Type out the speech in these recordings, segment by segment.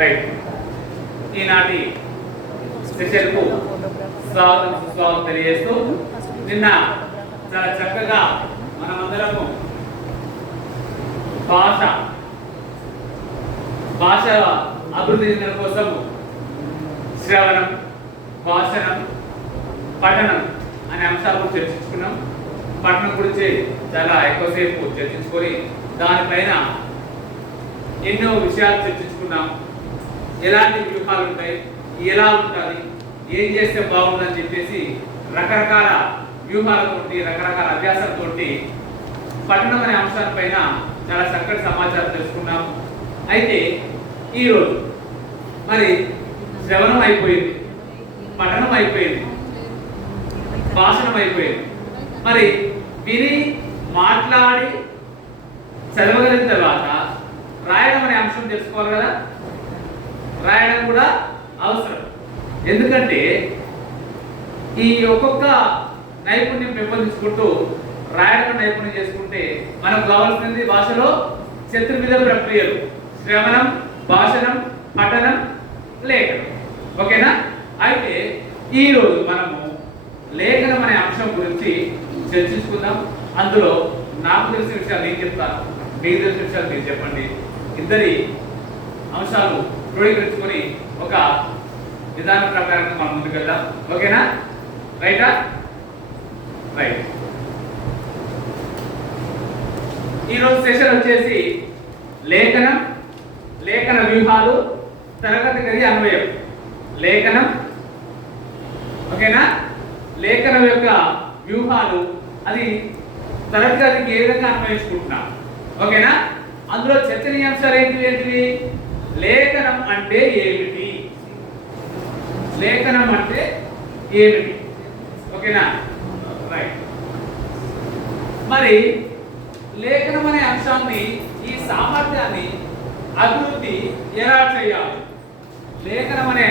Right. ఈనాటి సెషన్కు స్వాగతం సుస్వాగతం తెలియజేస్తూ నిన్న చాలా చక్కగా మనమందరము భాష అభివృద్ధి చెందడం కోసం శ్రవణం, భాషణం, పఠనం అనే అంశాల గురించి చర్చించుకున్నాం. పఠనం గురించి చాలా ఎక్కువసేపు చర్చించుకొని దానిపైన ఎన్నో విషయాలు చర్చించుకున్నాం. ఎలాంటి వ్యూహాలు ఉంటాయి, ఎలా ఉంటుంది, ఏం చేస్తే బాగుందని చెప్పేసి రకరకాల వ్యూహాలతోటి రకరకాల అభ్యాసాలతోటి పఠనం అనే అంశాలపైన చాలా చక్కటి సమాచారం తెలుసుకున్నాం. అయితే ఈరోజు మరి శ్రవణం అయిపోయింది, పఠనం అయిపోయింది, భాషణం అయిపోయింది. మరి విని మాట్లాడి చదవగలిగిన తర్వాత రాయడం అనే అంశం తెలుసుకోవాలి కదా. రాయడం కూడా అవసరం. ఎందుకంటే ఈ ఒక్కొక్క నైపుణ్యం పెంపొందించుకుంటూ రాయడం నైపుణ్యం చేసుకుంటే మనకు కావాల్సింది భాషలో చతుర్విధ ప్రక్రియలు: శ్రవణం, భాషణం, పఠనం, లేఖనం. ఓకేనా? అయితే ఈరోజు మనము లేఖనం అనే అంశం గురించి చర్చించుకుందాం. అందులో నాకు తెలిసిన విషయాలు నేను చెప్తాను, మీకు తెలిసిన విషయాలు మీరు చెప్పండి. ఇద్దరి అంశాలు క్రోడీకరించుకొని ఒక విధానం ప్రకారంగా మనం ముందుకు వెళ్దాం. ఓకేనా? రైటా? రైట్. ఈరోజు సెషన్ వచ్చేసి లేఖనం, లేఖన వ్యూహాలు, తరగతి గది అన్వయం. లేఖనం, ఓకేనా? లేఖనం యొక్క వ్యూహాలు, అది తరగతి గదికి ఏ విధంగా అన్వయించుకుంటున్నాం. ఓకేనా? అందులో చర్చనీయాంశాలు ఏంటివి? లేఖనం అంటే ఏమిటి, లేఖనం అంటే ఏమిటి. ఓకేనా? రైట్. మరి లేఖనం అనే అంశాన్ని, ఈ సామర్థ్యాన్ని అభివృద్ధి ఎలా చేయాలి, లేఖనం అనే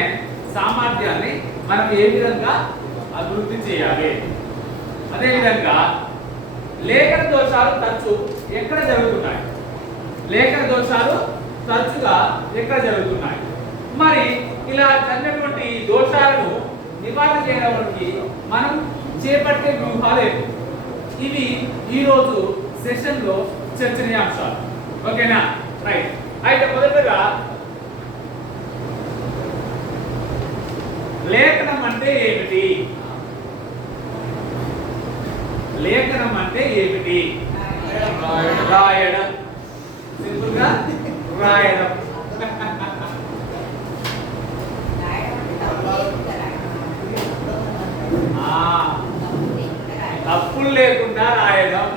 సామర్థ్యాన్ని మనం ఏ విధంగా అభివృద్ధి చేయాలి, అదేవిధంగా లేఖన దోషాలు తరచు ఎక్కడ జరుగుతున్నాయి, లేఖన దోషాలు తరచుగా ఎక్కడ జరుగుతున్నాయి, మరి ఇలా జరిగినటువంటి దోషాలను నివారణ చేయడానికి మనం చేపట్టే వ్యూహాలు ఏంటి, ఇవి ఈరోజు సెషన్లో చర్చనీయాంశాలు. ఓకేనా? రైట్. అయితే మొదటగా లేఖనం అంటే ఏమిటి? లేఖనం అంటే ఏమిటి? రాయడం. సింపుల్ గా రాయడం. తప్పులు లేకుండా రాయడం.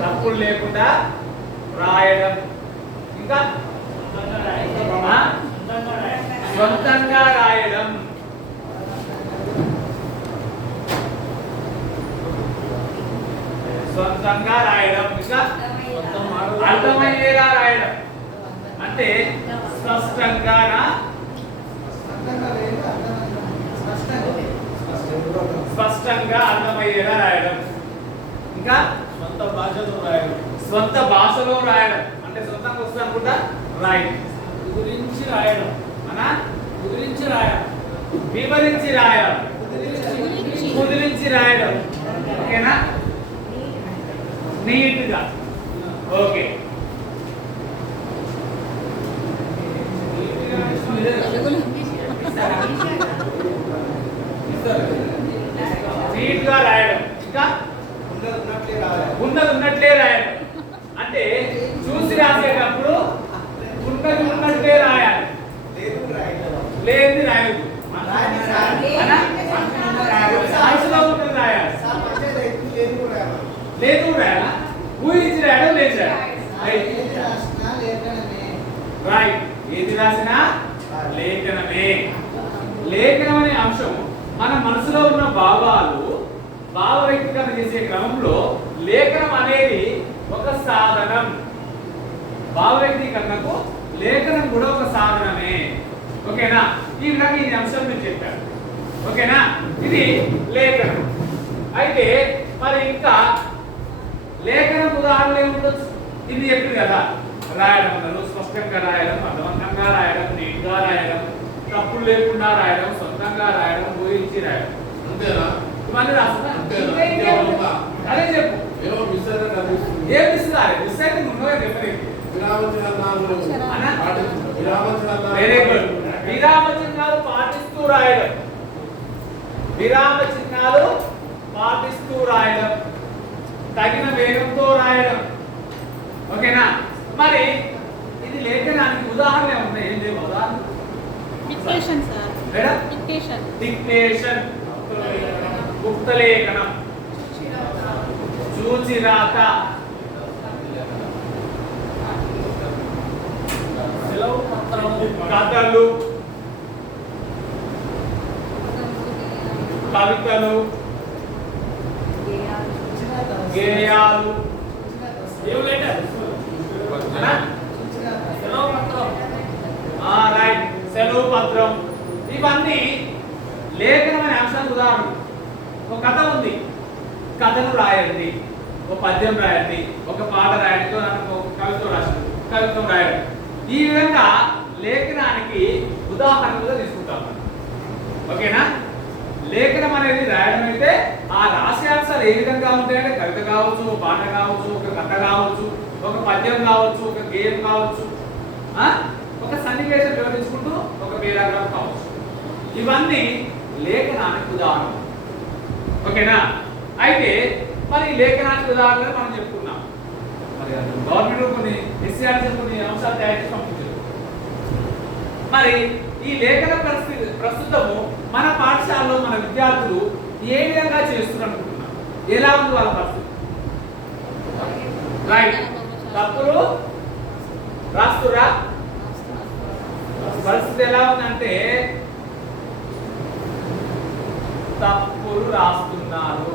తప్పులు లేకుండా రాయడం. ఇంకా సొంతంగా రాయడం. సొంతంగా రాయడం. ఇంకా అర్థమయ్యేలా రాయడం. అంటే స్పష్టంగా అర్థమయ్యేలా రాయడం. ఇంకా సొంత భాషలో రాయడం. అంటే సొంతంగా వస్తుంది అనుకుంటా రాయడం. గురించి రాయడం. అనా గురించి రాయడం. వివరించి రాయడం. కుదిరించి రాయడం. ఓకేనా? నీట్గా. ఓకే. నీట్గా రాయడం. ఇంకా ఉన్నది ఉన్నట్లే రాయడం. అంటే చూసి రాసేటప్పుడు ఉన్నది ఉన్నట్లే రాయాలి, లేదు రాయదు. మనసులో ఉన్నది రాయాలి, లేదు రాయాలా? ఊహించి రాయడం, లేదు రైట్. ఏది రాసినా లేఖనమే. లేఖనం అనే అంశం మన మనసులో ఉన్న భావాలు భావ వ్యక్తీకరణ చేసే క్రమంలో లేఖనం అనేది ఒక సాధనం. భావ వ్యక్తీకరణకు లేఖనం కూడా ఒక సాధనమే. ఓకేనా? ఈ విధంగా ఈ అంశం నేను చెప్పాను. ఓకేనా? ఇది లేఖనం. అయితే మరి ఇంకా లేఖనం ఉదాహరణలు ఏముండొచ్చు? ఇది చెప్పింది కదా, రాయడం అన్నారు, స్పష్టంగా రాయడం, అర్థవంతంగా రాయడం, నీట్గా రాయడం, తప్పులు లేకుండా రాయడం, సొంతంగా రాయడం, ఊహించి రాయడం. అంతేనా? ఇవన్నీ రాస్తున్నా. అంతేనా? అదే చెప్పు. ఏమో మిస్ అయినట్టు అనిపిస్తుంది. ఏం ఇస్తున్నారు? మిస్ అయితే నువ్వే చెప్పలేదు. విరామచిహ్నాలు పాటించు. విరామచిహ్నాలు వెరీ గుడ్. విరామ చిహ్నాలు పాటిస్తూ రాయడం, విరామ చిహ్నాలు పాటిస్తూ రాయడం, తగిన వేగంతో రాయడం. ఓకేనా? మరి ఇది లేఖనానికి ఉదాహరణ ఉన్నాయి. ఏం లేవు ఉదాహరణ? Dictation sir. Madam, dictation. Dictation, గుప్తలేఖనం, చూచిరాత, సెలవు పత్రం, కథలు, కవితలు, గేయాలు, లీవ్ లెటర్, అనా? సెలవు పత్రం, రైట్, సెలవు పత్రం. ఇవన్నీ లేఖనం అనే అంశానికి ఉదాహరణ. ఒక కథ ఉంది, కథను రాయండి, ఒక పద్యం రాయండి, ఒక పాట రాయండి, ఒక కవిత్వం రాయండి, కవిత్వం రాయండి. ఈ విధంగా లేఖనానికి ఉదాహరణలుగా తీసుకుంటాం మనం. ఓకేనా? లేఖనం అనేది రాయడం అయితే ఆ రాశాంశాలు ఏ విధంగా ఉంటాయంటే కవిత కావచ్చు, ఒక పాట కావచ్చు, ఒక కథ కావచ్చు, ఒక పద్యం కావచ్చు, ఒక గేయం కావచ్చు, ఒక సన్నివేశం వివరించుకుంటూ ఒక పేరాగ్రాఫ్ కావచ్చు. ఇవన్నీ లేఖనానికి ఉదాహరణ. ఓకేనా? అయితే మరి లేఖనానికి ఉదాహరణలు మనం చెప్పుకున్నాం. మరి గవర్నమెంట్ కొన్ని ఎస్సీఆర్సీ కొన్ని అంశాలు తయారు చేసి పంపించారు. మరి ఈ లేఖన పరిస్థితి ప్రస్తుతము మన పాఠశాలలో మన విద్యార్థులు ఏ విధంగా చేస్తున్నారు అనుకుంటున్నాం? ఎలా ఉంది వాళ్ళ పరిస్థితి? రైట్, తప్పులు రాస్తురా? పరిస్థితి ఎలా ఉందంటే తప్పులు రాస్తున్నారు.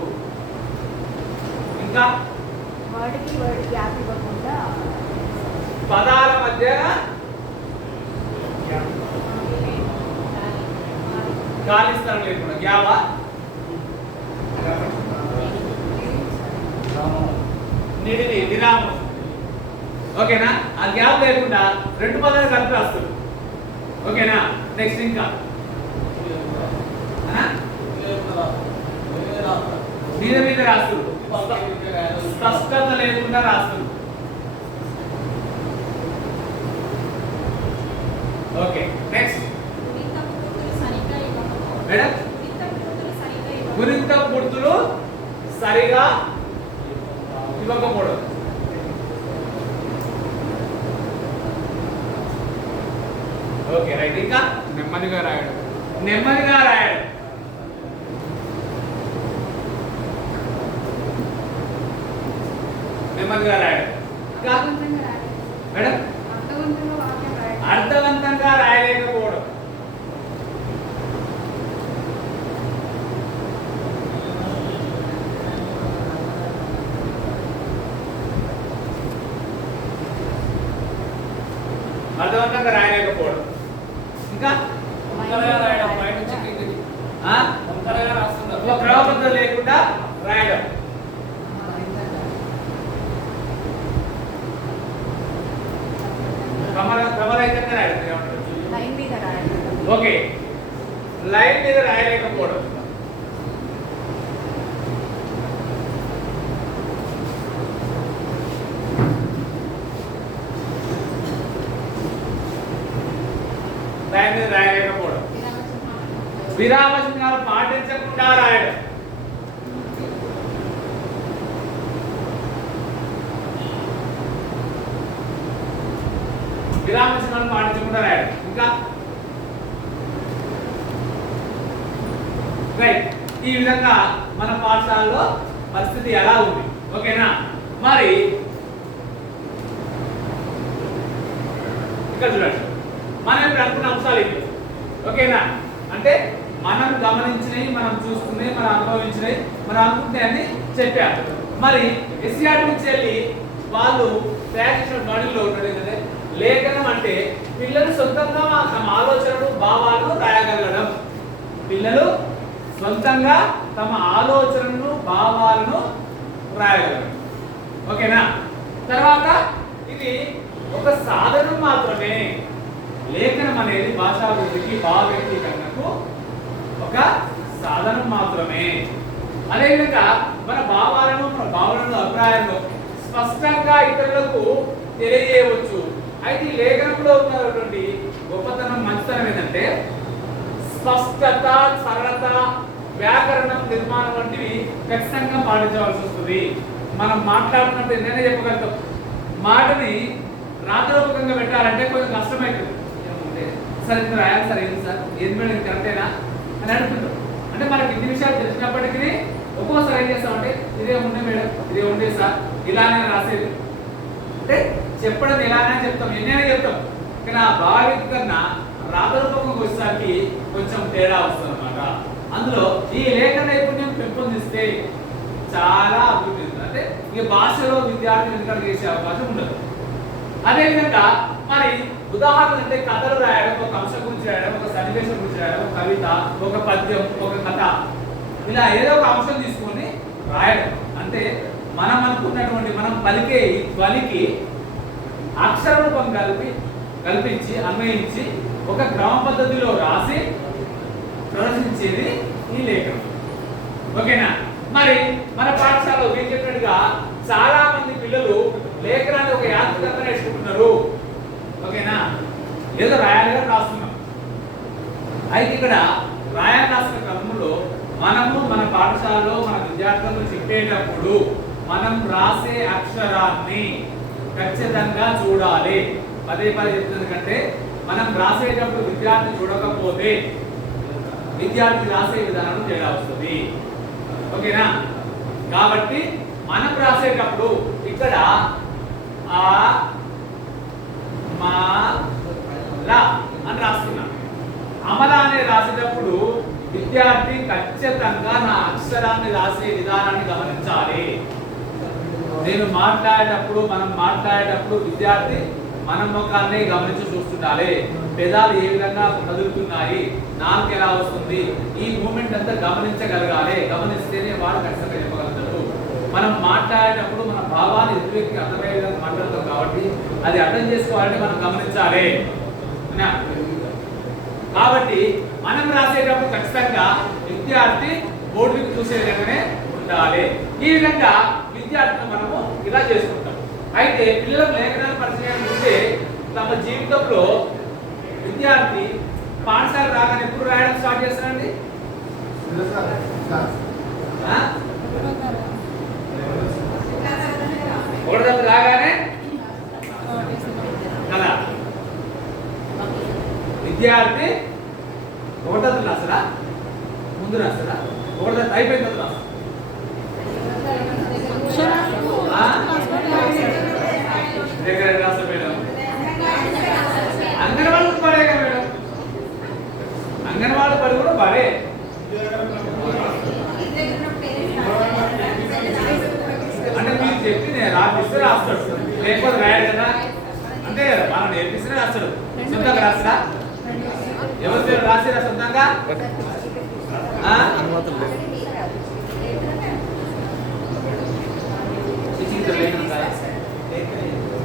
ఇంకా వర్డ్కి వర్డ్ గ్యాప్ ఇవ్వకుండా పదాల మధ్య ఖాళీ స్థలం లేకుండా గ్యాప్, నిడివి, విరామం. ఓకేనా? ఆ గ్యాప్ లేకుండా రెండు పదాలు కలిపి రాస్తారు. ఓకేనా? నెక్స్ట్ ఇంకా మీద మీద రాస్తారు, స్పష్టత లేకుండా రాస్తారు. ఓకే, నెక్స్ట్ మేడం, గురింత పూర్తులు సరిగా ఇవ్వకపోవడం. Okay, right. ఇంకా నెమ్మదిగా రాయడం, నెమ్మదిగా రాయడం. నెమ్మదిగా రాయడం. ఇంకా మేడం, అర్థవంతంగా రాయలేకపోవడం. అర్థవంతంగా రాయలేకపోవడం. ఇంకా వంకరగా రాయడం, బయట నుంచి కిందికి వంకరగా రాస్తున్నారు, ఒక క్రమబద్ధత లేకుండా రాయడం. క్రమరహితంగా రాయడం. లైన్ మీద రాయడం. ఓకే, లైన్ మీద రాయలేకపోవడం. లైన్ మీద రాయలేకపోవడం. విరామ చిహ్నాలు పాటించకుండా రాయడం. విరామ చిహ్నాలు పాటించకుండా రాయడం. ఇంకా రైట్. ఈ విధంగా మన పాఠశాలలో పరిస్థితి ఎలా ఉంది? ఓకేనా? మరి ఇక్కడ చూడండి, మనం ఇప్పుడు అనుకున్న అంశాలు ఇవి. ఓకేనా? అంటే మనం గమనించినవి, మనం చూసుకున్నవి, మనం అనుభవించినవి, మనం అనుకుంటున్నాయని చెప్పారు. మరి ఎస్సీఆర్ నుంచి వెళ్ళి వాళ్ళు తయారు చేసిన మోడల్లో ఉంటుంది కదా, లేఖనం అంటే పిల్లలు సొంతంగా తమ ఆలోచనలు, భావాలను రాయగలగడం. పిల్లలు సొంతంగా తమ ఆలోచనలను భావాలను రాయగలరు. ఓకేనా? తర్వాత ఇది ఒక సాధనం మాత్రమే. లేఖనం అనేది భాషాభివృద్ధికి భావ వ్యక్తీకరణకు ఒక సాధనం మాత్రమే. అదేవిధంగా మన భావాలను మన భావనలను అభిప్రాయాలను స్పష్టంగా ఇతరులకు తెలియజేయవచ్చు. అయితే ఈ లేఖనంలో ఉన్నటువంటి గొప్పతనం మంచితనం ఏంటంటే స్పష్టత, సరళత, వ్యాకరణం, నిర్మాణం వంటివి ఖచ్చితంగా పాటించవలసి వస్తుంది. మనం మాట్లాడుతున్నప్పుడు ఏంటనే చెప్పగలుగుతాం. మాటని రాతరూపకంగా పెట్టాలంటే కొంచెం కష్టమవుతుంది. సార్ ఇంత రాయాలి సార్, ఏంటి సార్, ఏది మేడం ఇది కరెక్టేనా అని అడుగుతుంటాం. అంటే మనకి ఇన్ని విషయాలు తెలిసినప్పటికీ ఒక్కోసారి ఏం చేస్తామంటే ఇదే ఉండే మేడం, ఇదే ఉండే సార్, ఇలానే రాసేది అంటే చెప్పడం ఎలానే చెప్తాం, ఎన్నైనా చెప్తాం. కానీ ఆ భావికరణ రాతరూపకంగా వచ్చేసరికి కొంచెం తేడా వస్తుంది అనమాట. అందులో ఈ లేఖ నైపుణ్యం పెంపొందిస్తే చాలా అభివృద్ధి ఉంటుంది. అంటే ఈ భాషలో విద్యార్థులు వెనుకడు చేసే అవకాశం ఉండదు. అదేవిధంగా మరి ఉదాహరణ అంటే కథలు రాయడం, ఒక అంశం గురించి రాయడం, ఒక సన్నివేశం గురించి రాయడం, ఒక కవిత, ఒక పద్యం, ఒక కథ, ఇలా ఏదో ఒక అంశం తీసుకొని రాయడం. అంటే మనం అనుకున్నటువంటి మనం పలికే ధ్వనికి అక్షర రూపం కల్పించి అన్వయించి ఒక క్రమ పద్ధతిలో రాసి ప్రదర్శించేది ఈ లేఖనం. ఓకేనా? మరి మన పాఠశాలలో మీరు చెప్పినట్టుగా చాలా మంది పిల్లలు లేఖనాన్ని ఒక యాంత్రికంగా నేర్చుకుంటున్నారు. ఓకేనా? ఏదో రాయాలిగా రాస్తున్నాం. అయితే ఇక్కడ రాయాలి రాసిన క్రమంలో మనము మన పాఠశాలలో మన విద్యార్థులకు చెప్పేటప్పుడు మనం రాసే అక్షరాన్ని ఖచ్చితంగా చూడాలి. పదే పదే చెప్తుంది కంటే మనం రాసేటప్పుడు విద్యార్థి చూడకపోతే విద్యార్థి రాసే విధానం తేడా వస్తుంది. ఓకేనా? కాబట్టి మనం రాసేటప్పుడు ఇక్కడ ఆ మా లా అని రాస్తున్నాం. అమల అనే రాసేటప్పుడు విద్యార్థి ఖచ్చితంగా నా అక్షరాన్ని రాసే విధానాన్ని గమనించాలి. నేను మాట్లాడేటప్పుడు మనం మాట్లాడేటప్పుడు విద్యార్థి మన ముఖాన్ని గమనించి చూస్తుండాలి. పెదాలు ఏ విధంగా కదులుతున్నాయి, నాలుగు ఎలా వస్తుంది, ఈ మూమెంట్ అంతా గమనించగలగాలి. గమనిస్తేనే వాడు ఖచ్చితంగా చెప్పగలుగుతారు. మనం మాట్లాడేటప్పుడు మన భావాన్ని ఎదుటి వ్యక్తికి అర్థమయ్యే విధంగా మాట్లాడతాం కాబట్టి అది అర్థం చేసుకోవాలంటే మనం గమనించాలి. కాబట్టి మనం రాసేటప్పుడు ఖచ్చితంగా విద్యార్థి బోర్డుకి చూసే విధంగానే ఉండాలి. ఈ విధంగా విద్యార్థులను మనము ఇలా చేసుకుంటాం. అయితే పిల్లలకు లేఖనాలు పరిచయం ఉంటే తమ జీవితంలో విద్యార్థి పాఠశాల రాగానే ఎప్పుడు రాయడం స్టార్ట్ చేస్తారండి? ఒకటి రాగానే కదా విద్యార్థి ఒకటో రాస్తారా, ముందు రాస్తారా? ఒకటో అయిపోయిన తర్వాత రాస్తారా? దగ్గర రాస్తా మేడం. అంగన్వాడీ పడే కదా మేడం, అంగన్వాడీ పడి కూడా పడే. అంటే మీరు చెప్పి నేను రాపిస్తే రాస్తాడు, లేకపోతే రాయడు కదా. అంటే మనం నేర్పిస్తే రాస్తాడు. సొంతంగా రాస్తా ఎవరి పేరు రాసిరా సొంతంగా?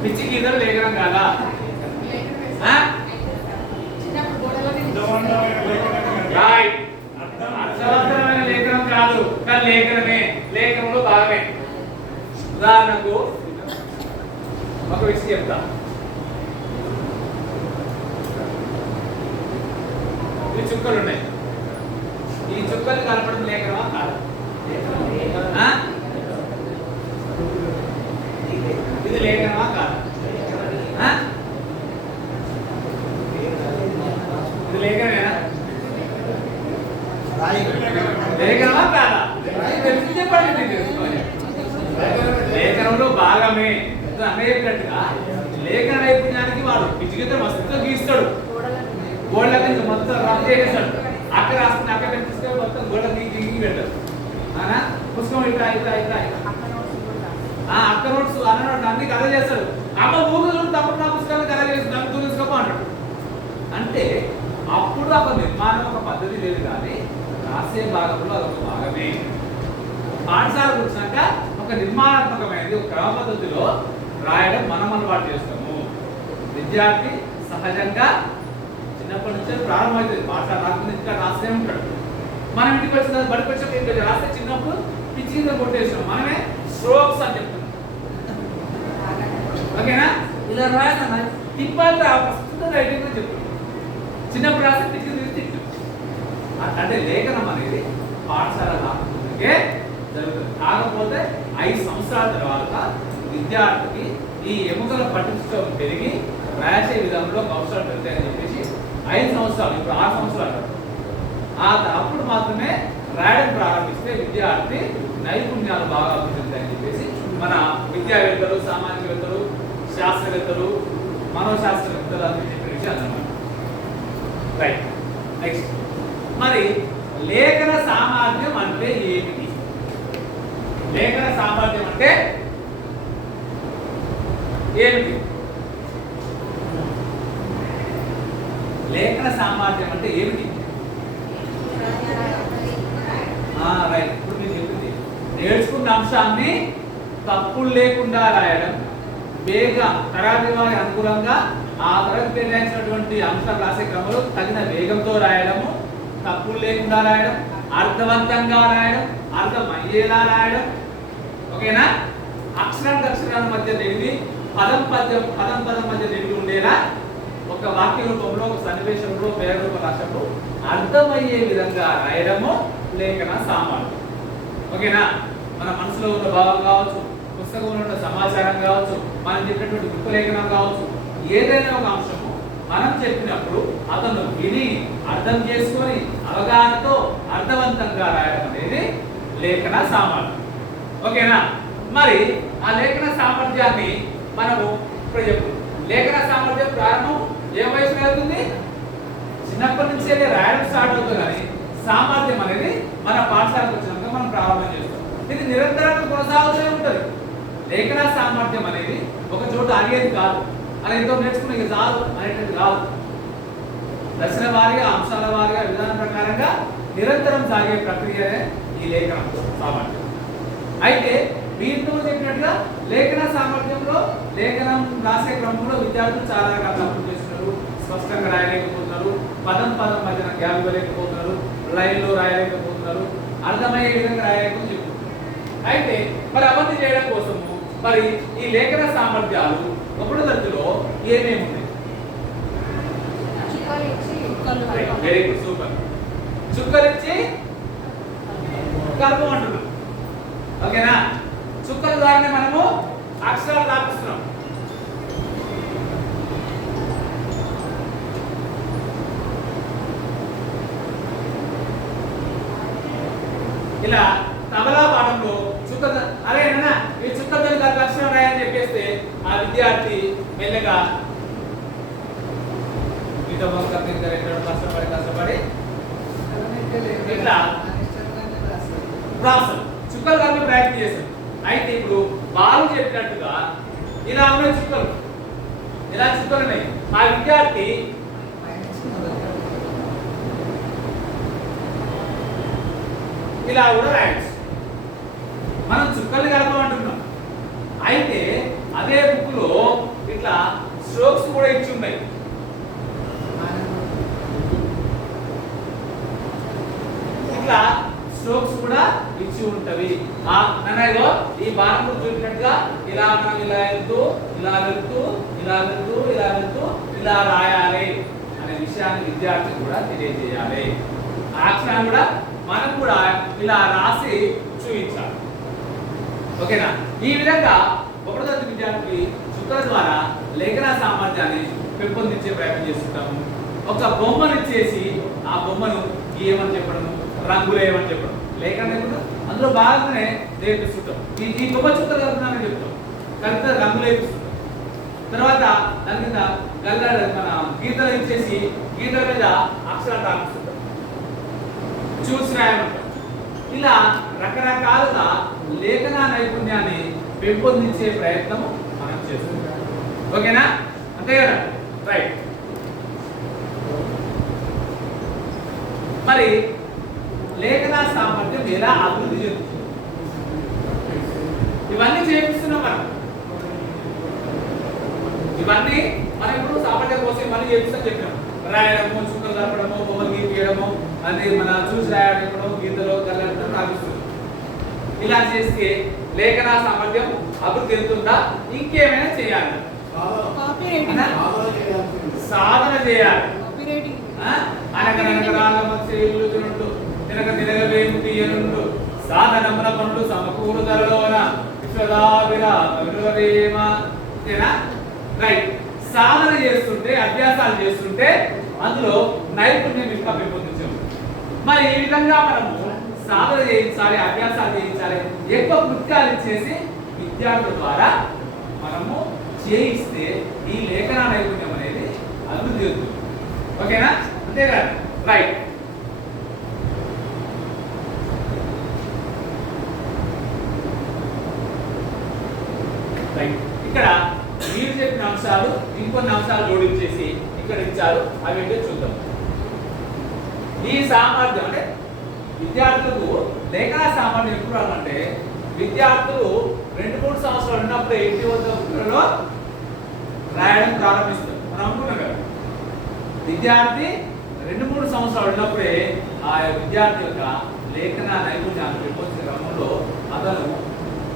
పిచ్చి గీతలు లేఖనం కాదా? అర్థవంతమైన లేఖనం కాదు, కానీ లేఖనమే. లేఖనంలో భాగమే. ఉదాహరణకు ఒక విషయం చెప్తా. ఈ చుక్కలు ఉన్నాయి, ఈ చుక్కలు కలపడం లేఖనమా కాదు? ఇది లేఖనమా కాదు? ఇది లేఖనమేనా? లేఖనమా కాదా? చెప్పండి. లేఖనంలో భాగమే. అన్నయ్య చెప్పినట్టుగా లేఖన నైపుణ్యానికి వాడు పిచ్చిగిత మస్తుగా గీస్తాడు. గోళ్ళ నుంచి మొత్తం రఫ్ చేసేస్తాడు. అక్కడ రాస్తుంది, అక్కడ తీసుకొని మొత్తం గోడ గీకి పెట్టారు. పుస్తకం ఇట్లా ఇట్లా ఇట్లా అక్క నోట్స్ అన్న నోట్స్ అన్ని కథ చేస్తాడు. అమ్మ మూగులు తప్పుడు నా పుస్తకాలు కథ చేసి నన్ను చూసుకోపో అంటాడు. అంటే అప్పుడు ఒక నిర్మాణం, ఒక పద్ధతి లేదు. కానీ రాసే భాగంలో అదొక భాగమే. పాఠశాలకు వచ్చినాక ఒక నిర్మాణాత్మకమైనది ఒక క్రమ పద్ధతిలో రాయడం మనం అలవాటు చేస్తాము. విద్యార్థి సహజంగా చిన్నప్పటి నుంచే ప్రారంభమవుతుంది. పాఠశాల రాకుండా ఇంకా రాస్తూనే ఉంటాడు. మనం ఇంటికి వచ్చిన బడికి వచ్చి రాస్తే చిన్నప్పుడు పిచ్చి కింద కొట్టేసాం, మనమే స్ట్రోక్స్ అని చెప్తున్నాం. ఓకేనా? ఇలా రాసిన తిప్పంతా ప్రస్తుతం రైటింగ్ అని చెప్తున్నాం. చిన్నప్పుడు రాస్తే పిచ్చి కింద తిట్టు. అంటే లేఖనం అనేది పాఠశాల రాకముందుకే జరుగుతుంది. కాకపోతే 5 సంవత్సరాల తర్వాత విద్యార్థికి ఈ ఎముకల పట్టించడం పెరిగి రాసే విధానంలో అవసరాలు పెడతాయని చెప్పేసి 5 సంవత్సరాలు, ఇప్పుడు 6 సంవత్సరాలు అప్పుడు మాత్రమే రాయడం ప్రారంభిస్తే విద్యార్థి నైపుణ్యాలు బాగా అభివృద్ధిని చెప్పేసి మన విద్యావేత్తలు, సామాజికవేత్తలు, శాస్త్రవేత్తలు, మనోశాస్త్రవేత్తలు అని చెప్పిన విషయాలు అన్నమాట. రైట్. నెక్స్ట్, మరి లేఖన సామర్థ్యం అంటే ఏమిటి? లేఖన సామర్థ్యం అంటే ఏమిటి? లేఖన సామర్థ్యం అంటే ఏమిటి? రైట్. ఇప్పుడు మీరు చెప్పింది నేర్చుకున్న అంశాన్ని తప్పులు లేకుండా రాయడం, తరగతి వారి అనుకూలంగా ఆ తరగతి కేటాయించినటువంటి అంశాలు రాసే క్రమంలో తగిన వేగంతో రాయడము, తప్పులు లేకుండా రాయడం, అర్థవంతంగా రాయడం, అర్థమయ్యేలా రాయడం. ఓకేనా? అక్షరానికి అక్షరాల మధ్య నిడివి, పదం పదం మధ్య నిడివి ఉండేలా ఒక వాక్య రూపంలో, ఒక సన్నివేశంలో, పేర రూప రాష్ట్రంలో అర్థమయ్యే విధంగా రాయడము లేఖన సామర్థ్యం. ఓకేనా? మన మనసులో ఉన్న భావం కావచ్చు, పుస్తకంలో ఉన్న సమాచారం కావచ్చు, మనం చెప్పినటువంటి రూపలేఖనం కావచ్చు, ఏదైనా ఒక అంశము మనం చెప్పినప్పుడు అతను విని అర్థం చేసుకొని అవగాహనతో అర్థవంతంగా రాయడం అనేది లేఖన సామర్థ్యం. ఓకేనా? మరి ఆ లేఖన సామర్థ్యాన్ని మనము ఇప్పుడు చెప్పు. లేఖన సామర్థ్యం ప్రారంభం ఏ వయసులో అవుతుంది? చిన్నప్పటి నుంచే రాయడం స్టార్ట్ అవుతుంది. కానీ సామర్థ్యం అనేది మన పాఠశాలకు వచ్చినాక మనం ప్రారంభం చేస్తాం. ఇది నిరంతరంగా కొనసాగుతూనే ఉంటుంది. లేఖన సామర్థ్యం అనేది ఒక చోట ఆగేది కాదు. అది ఎంతో నేర్చుకునే చాలు అనేటువంటి కాదు. దశల వారీగా, అంశాల వారీగా, విధానం ప్రకారంగా నిరంతరం సాగే ప్రక్రియనే ఈ లేఖన సామర్థ్యం. అయితే వీటితో చెప్పినట్టుగా లేఖన సామర్థ్యంలో లేఖనం రాసే క్రమంలో విద్యార్థులు చాలా రకాల తప్పులు చేస్తున్నారు. స్పష్టంగా రాయలేకపోతున్నారు, పదం మధ్యన గ్యాప్ ఇవ్వలేకపోతున్నారు, లైన్లో రాయలేకపోతున్నారు, అర్థమయ్యే విధంగా రాయలేకపోతే చెప్తున్నారు. అయితే మరి అవన్నీ చేయడం కోసము మరి ఈ లేఖన సామర్థ్యాలు ఒకటో తరగతిలో ఏమేమి ఉన్నాయి? Very good, super. చుక్కలిచ్చి కల్పం అంటున్నాం. ఓకేనా? చుక్కల ద్వారానే మనము అక్షరాలు రాపిస్తున్నాం. ఇలా తబలా పాఠంలో చుక్క అరే నాన్న ఈ చుక్కతో అక్షరం రాయని చెప్పేస్తే ఆ విద్యార్థి మెల్లగా కష్టపడి ఇట్లా రాస్తాం. చుక్కలు కలిపి ప్రాక్టీస్ చేస్తాం. అయితే ఇప్పుడు వాళ్ళు చెప్పినట్టుగా ఇలా ఉన్నాయి చుక్కలు, ఇలా చుక్కలు ఉన్నాయి. ఆ విద్యార్థి ఇలా కూడా రాయొచ్చు. మనం చుక్కలు కలపమంటున్నాం. అయితే అదే బుక్ లో ఇట్లా స్ట్రోక్స్ కూడా ఇచ్చి ఉన్నాయి. ఇట్లా స్ట్రోక్స్ కూడా ఇచ్చి ఉంటవి. నన్నయ్యో ఈ బాణం చూపినట్టుగా ఇలా మనం ఇలా వెళ్తూ ఇలా వెళ్తూ ఇలా వెళ్తూ ఇలా వెళ్తూ ఇలా రాయాలి అనే విషయాన్ని విద్యార్థి కూడా తెలియజేయాలి. ఆ అక్షరాన్ని కూడా మనం కూడా ఇలా రాసి చూపించాలి. ఓకేనా? ఈ విధంగా ఒకటో తరగతి విద్యార్థి చుక్కల ద్వారా లేఖన సామర్థ్యాన్ని పెంపొందించే ప్రయత్నం చేస్తుంటాము. ఒక బొమ్మను ఇచ్చేసి ఆ బొమ్మను గీయమని చెప్పడము, రంగులు వేయమని చెప్పడం, లేఖన లేకుండా అందులో బాగానే నేర్పిస్తుంటాం. ఈ బొమ్మ చుక్కలు కలుపుతున్నానని చెప్తాం, కలిపితే రంగులు వేపిస్తుంటాం. తర్వాత దాని మీద మన గీతలు ఇచ్చేసి గీతల మీద అక్షరాలు రాపిస్తుంటాం, చూసి రాయమంటాం. ఇలా రకరకాలుగా లేఖన నైపుణ్యాన్ని పెంపొందించే ప్రయత్నం మనం చేస్తున్నాం. ఓకేనా? అంతే కదా? రైట్. మరి లేఖన సామర్థ్యం ఎలా అభివృద్ధి చెందుతుంది. ఇవన్నీ చేపిస్తున్నాం మనం. ఇవన్నీ మనం ఇప్పుడు సామర్థ్యం కోసం ఇవన్నీ చేపిస్తాం చెప్పినాం. రాయడము, చుక్కలు కలపడము, బొమ్మలు గీయడము, అది మన చూసి రాయడం, గీతలో కలపడం రాపిస్తుంది. ఇలా చేస్తే లేఖన సామర్థ్యం అభివృద్ధి చెందుతుందా? ఇంకేమైనా చేయాలి? కాపీ రైటింగ్ సాధన చేయాలి. కాపీ రైటింగ్ అనగనగరాగమత్సేయులుచునుండు తినక తినగవేము తీయనుండు సాధనమున పనులు సమకూరు ధరలోన విశ్వదాభిరామ. రైట్. సాధన చేస్తుంటే, అభ్యాసాలు చేస్తుంటే అందులో నైపుణ్యం ఇంకా పెంపొందించాము. మరి ఈ విధంగా మనము సాధన చేయించాలి, అభ్యాసాలు చేయించాలి, ఎక్కువ కృత్యాలు ఇచ్చేసి విద్యార్థుల ద్వారా మనము చేయిస్తే ఈ లేఖన నైపుణ్యం అనేది అభివృద్ధి అవుతుంది. ఓకేనా? అంతేగా? రైట్. రైట్. ఇక్కడ మీరు చెప్పిన అంశాలు ఇంకొన్ని అంశాలు జోడించేసి ఇక్కడ ఇచ్చారు. అవి ఏంటో చూద్దాం. ఈ సామర్థ్యం అంటే విద్యార్థులకు లేఖన సామర్థ్యం ఎప్పుడు రావాలంటే విద్యార్థులు 2-3 సంవత్సరాలు ఉన్నప్పుడు ఇంటి వద్దలో రాయడం ప్రారంభిస్తారు. మనం అనుకున్నాం కదా, విద్యార్థి 2-3 సంవత్సరాలు ఉన్నప్పుడే ఆ విద్యార్థి యొక్క లేఖన నైపుణ్యాన్ని పెంపొందించే క్రమంలో అతను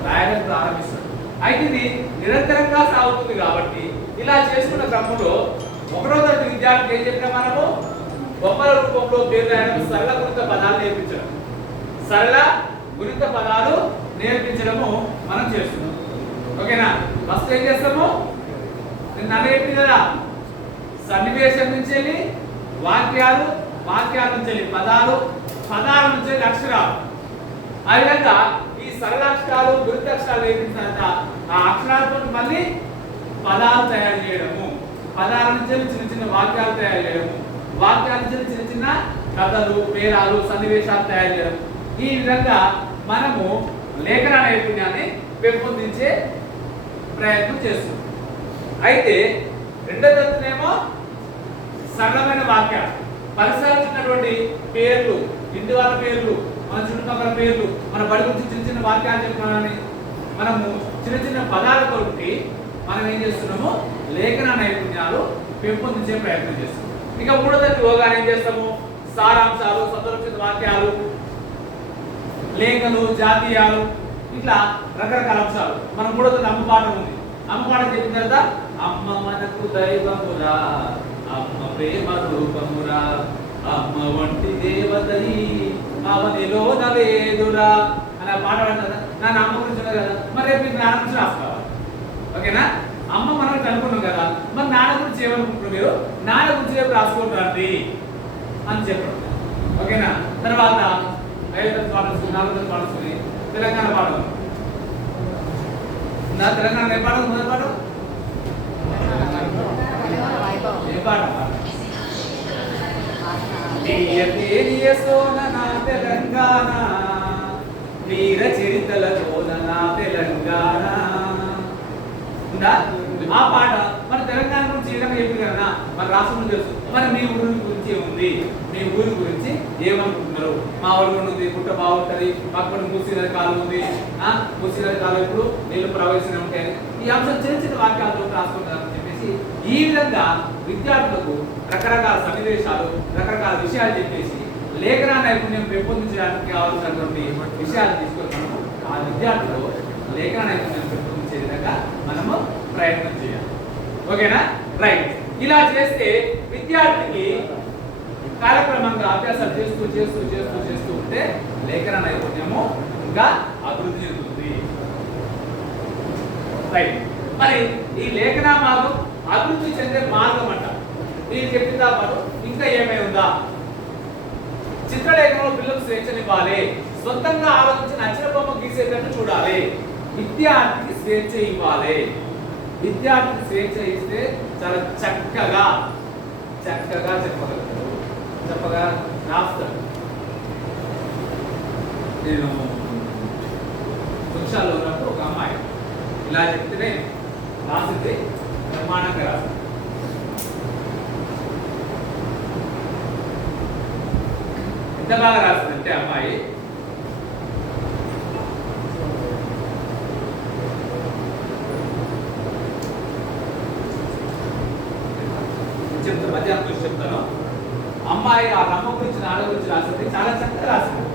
రాయడం ప్రారంభిస్తాడు. అయితే ఇది నిరంతరంగా సాగుతుంది కాబట్టి ఇలా చేసుకున్న క్రమంలో 1వ తరగతి విద్యార్థికి ఏం చెప్పినా మనము బొమ్మల రూపంలో పేరు రాయడం, సరళ గుణిత పదాలు నేర్పించడం, సరళ గుణిత పదాలు నేర్పించడము మనం చేస్తున్నాం. ఓకేనా? ఫస్ట్ ఏం చేస్తాము? నేను నవ్వేంటి కదా, సన్నివేశం నుంచి వెళ్ళి వాక్యాలు, వాక్యాల నుంచి వెళ్ళి పదాలు, పదాల నుంచి వెళ్ళి అక్షరాలు. ఆ విధంగా ఈ సరళాక్షరాలు, గుణితాక్షరాలు నేర్పించిన తర్వాత ఆ అక్షరాలతో మళ్ళీ పదాలు తయారు చేయడము, పదాల నుంచి చిన్న చిన్న వాక్యాలు తయారు చేయడము, వాక్యాల నుంచి చిన్న చిన్న కథలు, పేరాలు, సన్నివేశాలు తయారు చేయడం. ఈ విధంగా మనము లేఖన నైపుణ్యాన్ని పెంపొందించే ప్రయత్నం చేస్తున్నాం. అయితే 2వ తరగతినేమో సరళమైన వాక్యాలు, పరిసరాల్సినటువంటి పేర్లు, ఇంటి వాళ్ళ పేర్లు, మన చుట్టుపక్కల పేర్లు, మన బడి గురించి చిన్న చిన్న వాక్యాలు చెప్పాలని మనము చిన్న చిన్న పదాలతోటి మనం ఏం చేస్తున్నాము? లేఖన నైపుణ్యాలు పెంపొందించే ప్రయత్నం చేస్తున్నాం. ఇక 3వ తరగతిలోగా ఏం చేస్తాము? సారాంశాలు, సందర్భించిన వాక్యాలు, లేఖలు, జాతీయాలు, ఇట్లా రకరకాల అంశాలు. మనం 3వ తరగతి అమ్మ పాఠం ఉంది. అమ్మ పాఠం చెప్పిన తర్వాత అమ్మ మనకు దైవమురా, అమ్మ ప్రేమ రూపమురా, అమ్మ వంటి దేవతయి అవనిలో నలేదురా అని ఆ పాట అంటారా? నా అమ్మ గురించి కదా, మరి రేపు మీకు నాన్న గురించి రాసుకోవాలి. ఓకేనా? అమ్మ మనం అనుకున్నాం కదా, మరి నాన్న గురించి ఏమనుకుంటున్నారు మీరు? నాన్న గురించి రేపు రాసుకుంటారండి అని చెప్పడం. ఓకేనా? తర్వాత 5వ తరగతి పాఠం, 4వ తరగతి పాఠం, తెలంగాణ పాఠం. నా తెలంగాణ ఏ పాఠం? మొదటి పాఠం ఏ పాఠం? తెలంగాణ వీర చరితలతోన నా తెలంగాణ ఉందా? ఆ పాట మన తెలంగాణ గురించి ఏదైనా చెప్పింది కదా, మన రాష్ట్రం తెలుసు. మరి మీ ఊరి గురించి ఏముంది? మీ ఊరి గురించి ఏమనుకుంటున్నారు? మా ఊరు ఉంది, పుట్ట బాగుంటది, పక్కన మూసీనది కాలం ఉంది, మూసీనది కాలం ఇప్పుడు నీళ్లు ప్రవేశం ఉంటాయి. ఈ అంశం చిన్న చిన్న వాక్యాలతో రాసుకుంటారని చెప్పేసి ఈ విధంగా విద్యార్థులకు రకరకాల సన్నివేశాలు, రకరకాల విషయాలు చెప్పేసి లేఖన నైపుణ్యం పెంపొందించడానికి కావాల్సినటువంటి విషయాలు తీసుకొని మనము ఆ విద్యార్థులు లేఖన నైపుణ్యం పెంపొందించే విధంగా మనము ప్రయత్నం చేయాలి. ఓకేనా? రైట్. ఇలా చేస్తే విద్యార్థికి కార్యక్రమంగా అభ్యాసాలు చేస్తూ చేస్తూ చేస్తూ చేస్తూ ఉంటే లేఖన నైపుణ్యము ఇంకా అభివృద్ధి చెందుతుంది. రైట్. మరి ఈ లేఖన మార్గం అభివృద్ధి చెందే మార్గం అంట. మీరు చెప్పిన పాటు ఇంకా ఏమై ఉందా? చిత్రలేఖనంలో పిల్లలకు స్వేచ్ఛనివ్వాలి, సొంతంగా ఆలోచించి నచ్చిన బొమ్మ గీసేటట్టు చూడాలి, విద్యార్థికి స్వేచ్ఛ ఇవ్వాలి. విద్యార్థికి స్వేచ్ఛ ఇస్తే చాలా చక్కగా చెప్పగలుగుతారు, చెప్పగా రాస్తారు. నేను వృక్షాల్లో ఉన్నప్పుడు ఒక అమ్మాయి ఇలా చెప్తేనే రాసింది, బ్రహ్మాండంగా రాసింది. ఎంత బాగా రాసిందంటే అమ్మాయి చెప్తాను, మధ్యాహ్నం గురించి చెప్తాను. అమ్మాయి ఆ రమ్మ గురించి నాన్న గురించి రాసింది చాలా చక్కగా రాసింది.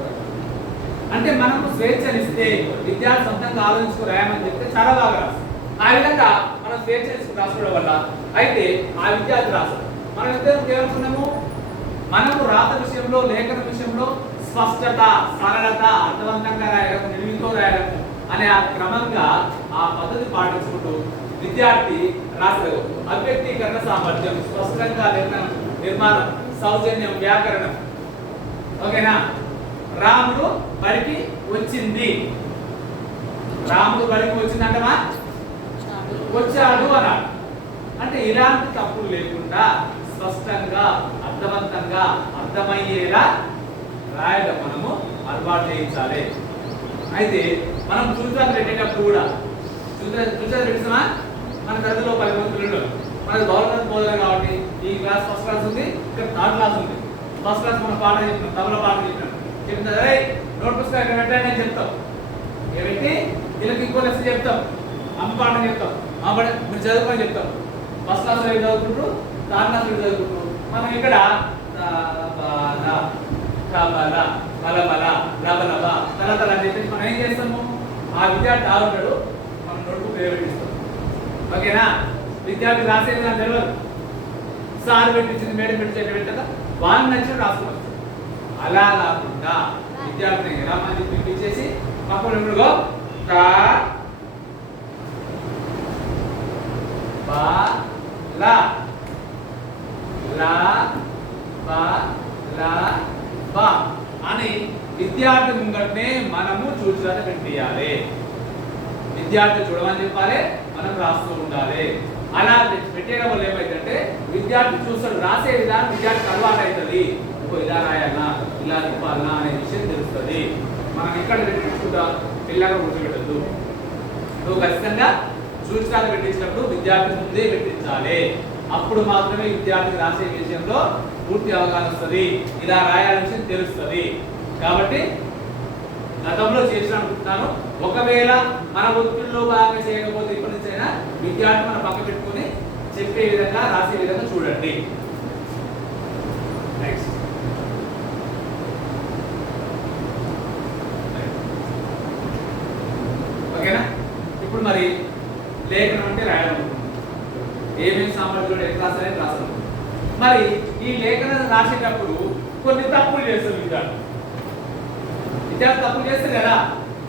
అంటే మనకు స్వేచ్ఛనిస్తే విద్యార్థి సొంతంగా ఆలోచించుకు రాయమని చెప్తే చాలా బాగా రాసింది. ఆ విధంగా మనం స్వేచ్ఛనిస్తూ రాసుకోవడం వల్ల అయితే ఆ విద్యార్థి రాస్తాడు. మనం ఇద్దరం ఏమనుకున్నాము, మనము రాత విషయంలో లేఖన విషయంలో స్పష్టత, సరళత, అర్థవంతంగా రాయడం, నిర్మితో రాయడం అనే ఆ క్రమంగా ఆ పద్ధతి పాటించుకుంటూ విద్యార్థి రాసే అవ్యక్తీకరణ సామర్థ్యం, స్పష్టంగా లేఖనం, నిర్మాణం, సౌజన్యం, వ్యాకరణం. ఓకేనా? రాముడు బడికి వచ్చింది. రాముడు బడికి వచ్చిందంటమా వచ్చాడు అన్నాడు. అంటే ఇలాంటి తప్పులు లేకుండా స్పష్టంగా, అర్థవంతంగా, అర్థమయ్యేలా రాయడం మనము అలవాటు చేయించాలి. అయితే మనం సూచనలు పెట్టేటప్పుడు కూడా సూచనలు పెట్టినామా, మన గదిలో 10 మంది పిల్లలు, మనది గవర్నమెంట్ బోధన కాబట్టి ఈ క్లాస్ ఫస్ట్ క్లాస్ ఉంది, ఇక్కడ థర్డ్ క్లాస్ ఉంది. ఫస్ట్ క్లాస్ మనం పాఠం చెప్పినాం, తబలా పాఠం చెప్పిన నోట్ పుస్తకం ఎక్కడ పెట్టాను నేను చెప్తాం, ఏమిటి వీళ్ళకి ఇంకో లెసన్ చెప్తాం, అమ్మ పాఠం చెప్తాం, అమ్మ మీరు చదువుకొని చెప్తాం. ఫస్ట్ క్లాస్ ఏం చదువుకుంటారు, థర్డ్ క్లాస్ ఏం చదువుకుంటారు. మనం ఇక్కడ తలతల అని చెప్పేసి మనం ఏం చేస్తాము, ఆ విద్యార్థి ఆగుంటాడు, మనం నోట్బుక్ ప్రయోగిస్తాం. ఓకేనా? విద్యార్థి రాసేది నాకు తెలియదు, సార్ పెట్టించింది మేడం పెట్టించి పెట్టదా వాళ్ళు నచ్చిన రాసుకోవచ్చు. అలా కాకుండా విద్యార్థిని ఎలా మంది పిలిపించేసి పక్కన ఎప్పుడుగో అని విద్యార్థి ముంగట్నే మనము చూసాన్ని పెట్టేయాలి. విద్యార్థి చూడమని చెప్పాలి, మనం రాస్తూ ఉండాలి. అలా పెట్టేయడం వల్ల ఏమైందంటే విద్యార్థి చూస్తాడు, రాసే విధానం విద్యార్థికి అలవాటు అవుతుంది. ఇలా రాయాలన్నా, ఇలా తిప్పాలన్నా అనే విషయం తెలుస్తుంది. మనం ఇక్కడ పెట్టించుకుంటా పిల్లగా కూర్చోబెట్టద్దు. నువ్వు ఖచ్చితంగా సూచనలు పెట్టించినప్పుడు విద్యార్థి ముందే పెట్టించాలి. అప్పుడు మాత్రమే విద్యార్థికి రాసే విషయంలో పూర్తి అవగాహన వస్తుంది, ఇలా రాయాలని విషయం తెలుస్తుంది. కాబట్టి గతంలో చేసిన అనుకుంటున్నాను, ఒకవేళ మన ఒత్తిడిలో బాగా చేయకపోతే ఇప్పటి నుంచి అయినా విద్యార్థి మన పక్క పెట్టుకుని చెప్పే విధంగా రాసే విధంగా చూడండి. నెక్స్ట్ ఓకేనా? ఇప్పుడు మరి లేఖనం అంటే రాయడం ఏమేమి సామర్థ్యం ఎట్లా రాసారని రాసారు. మరి ఈ లేఖనం రాసేటప్పుడు కొన్ని తప్పులు చేస్తారు విద్యార్థి తప్పులు చేస్తారు కదా.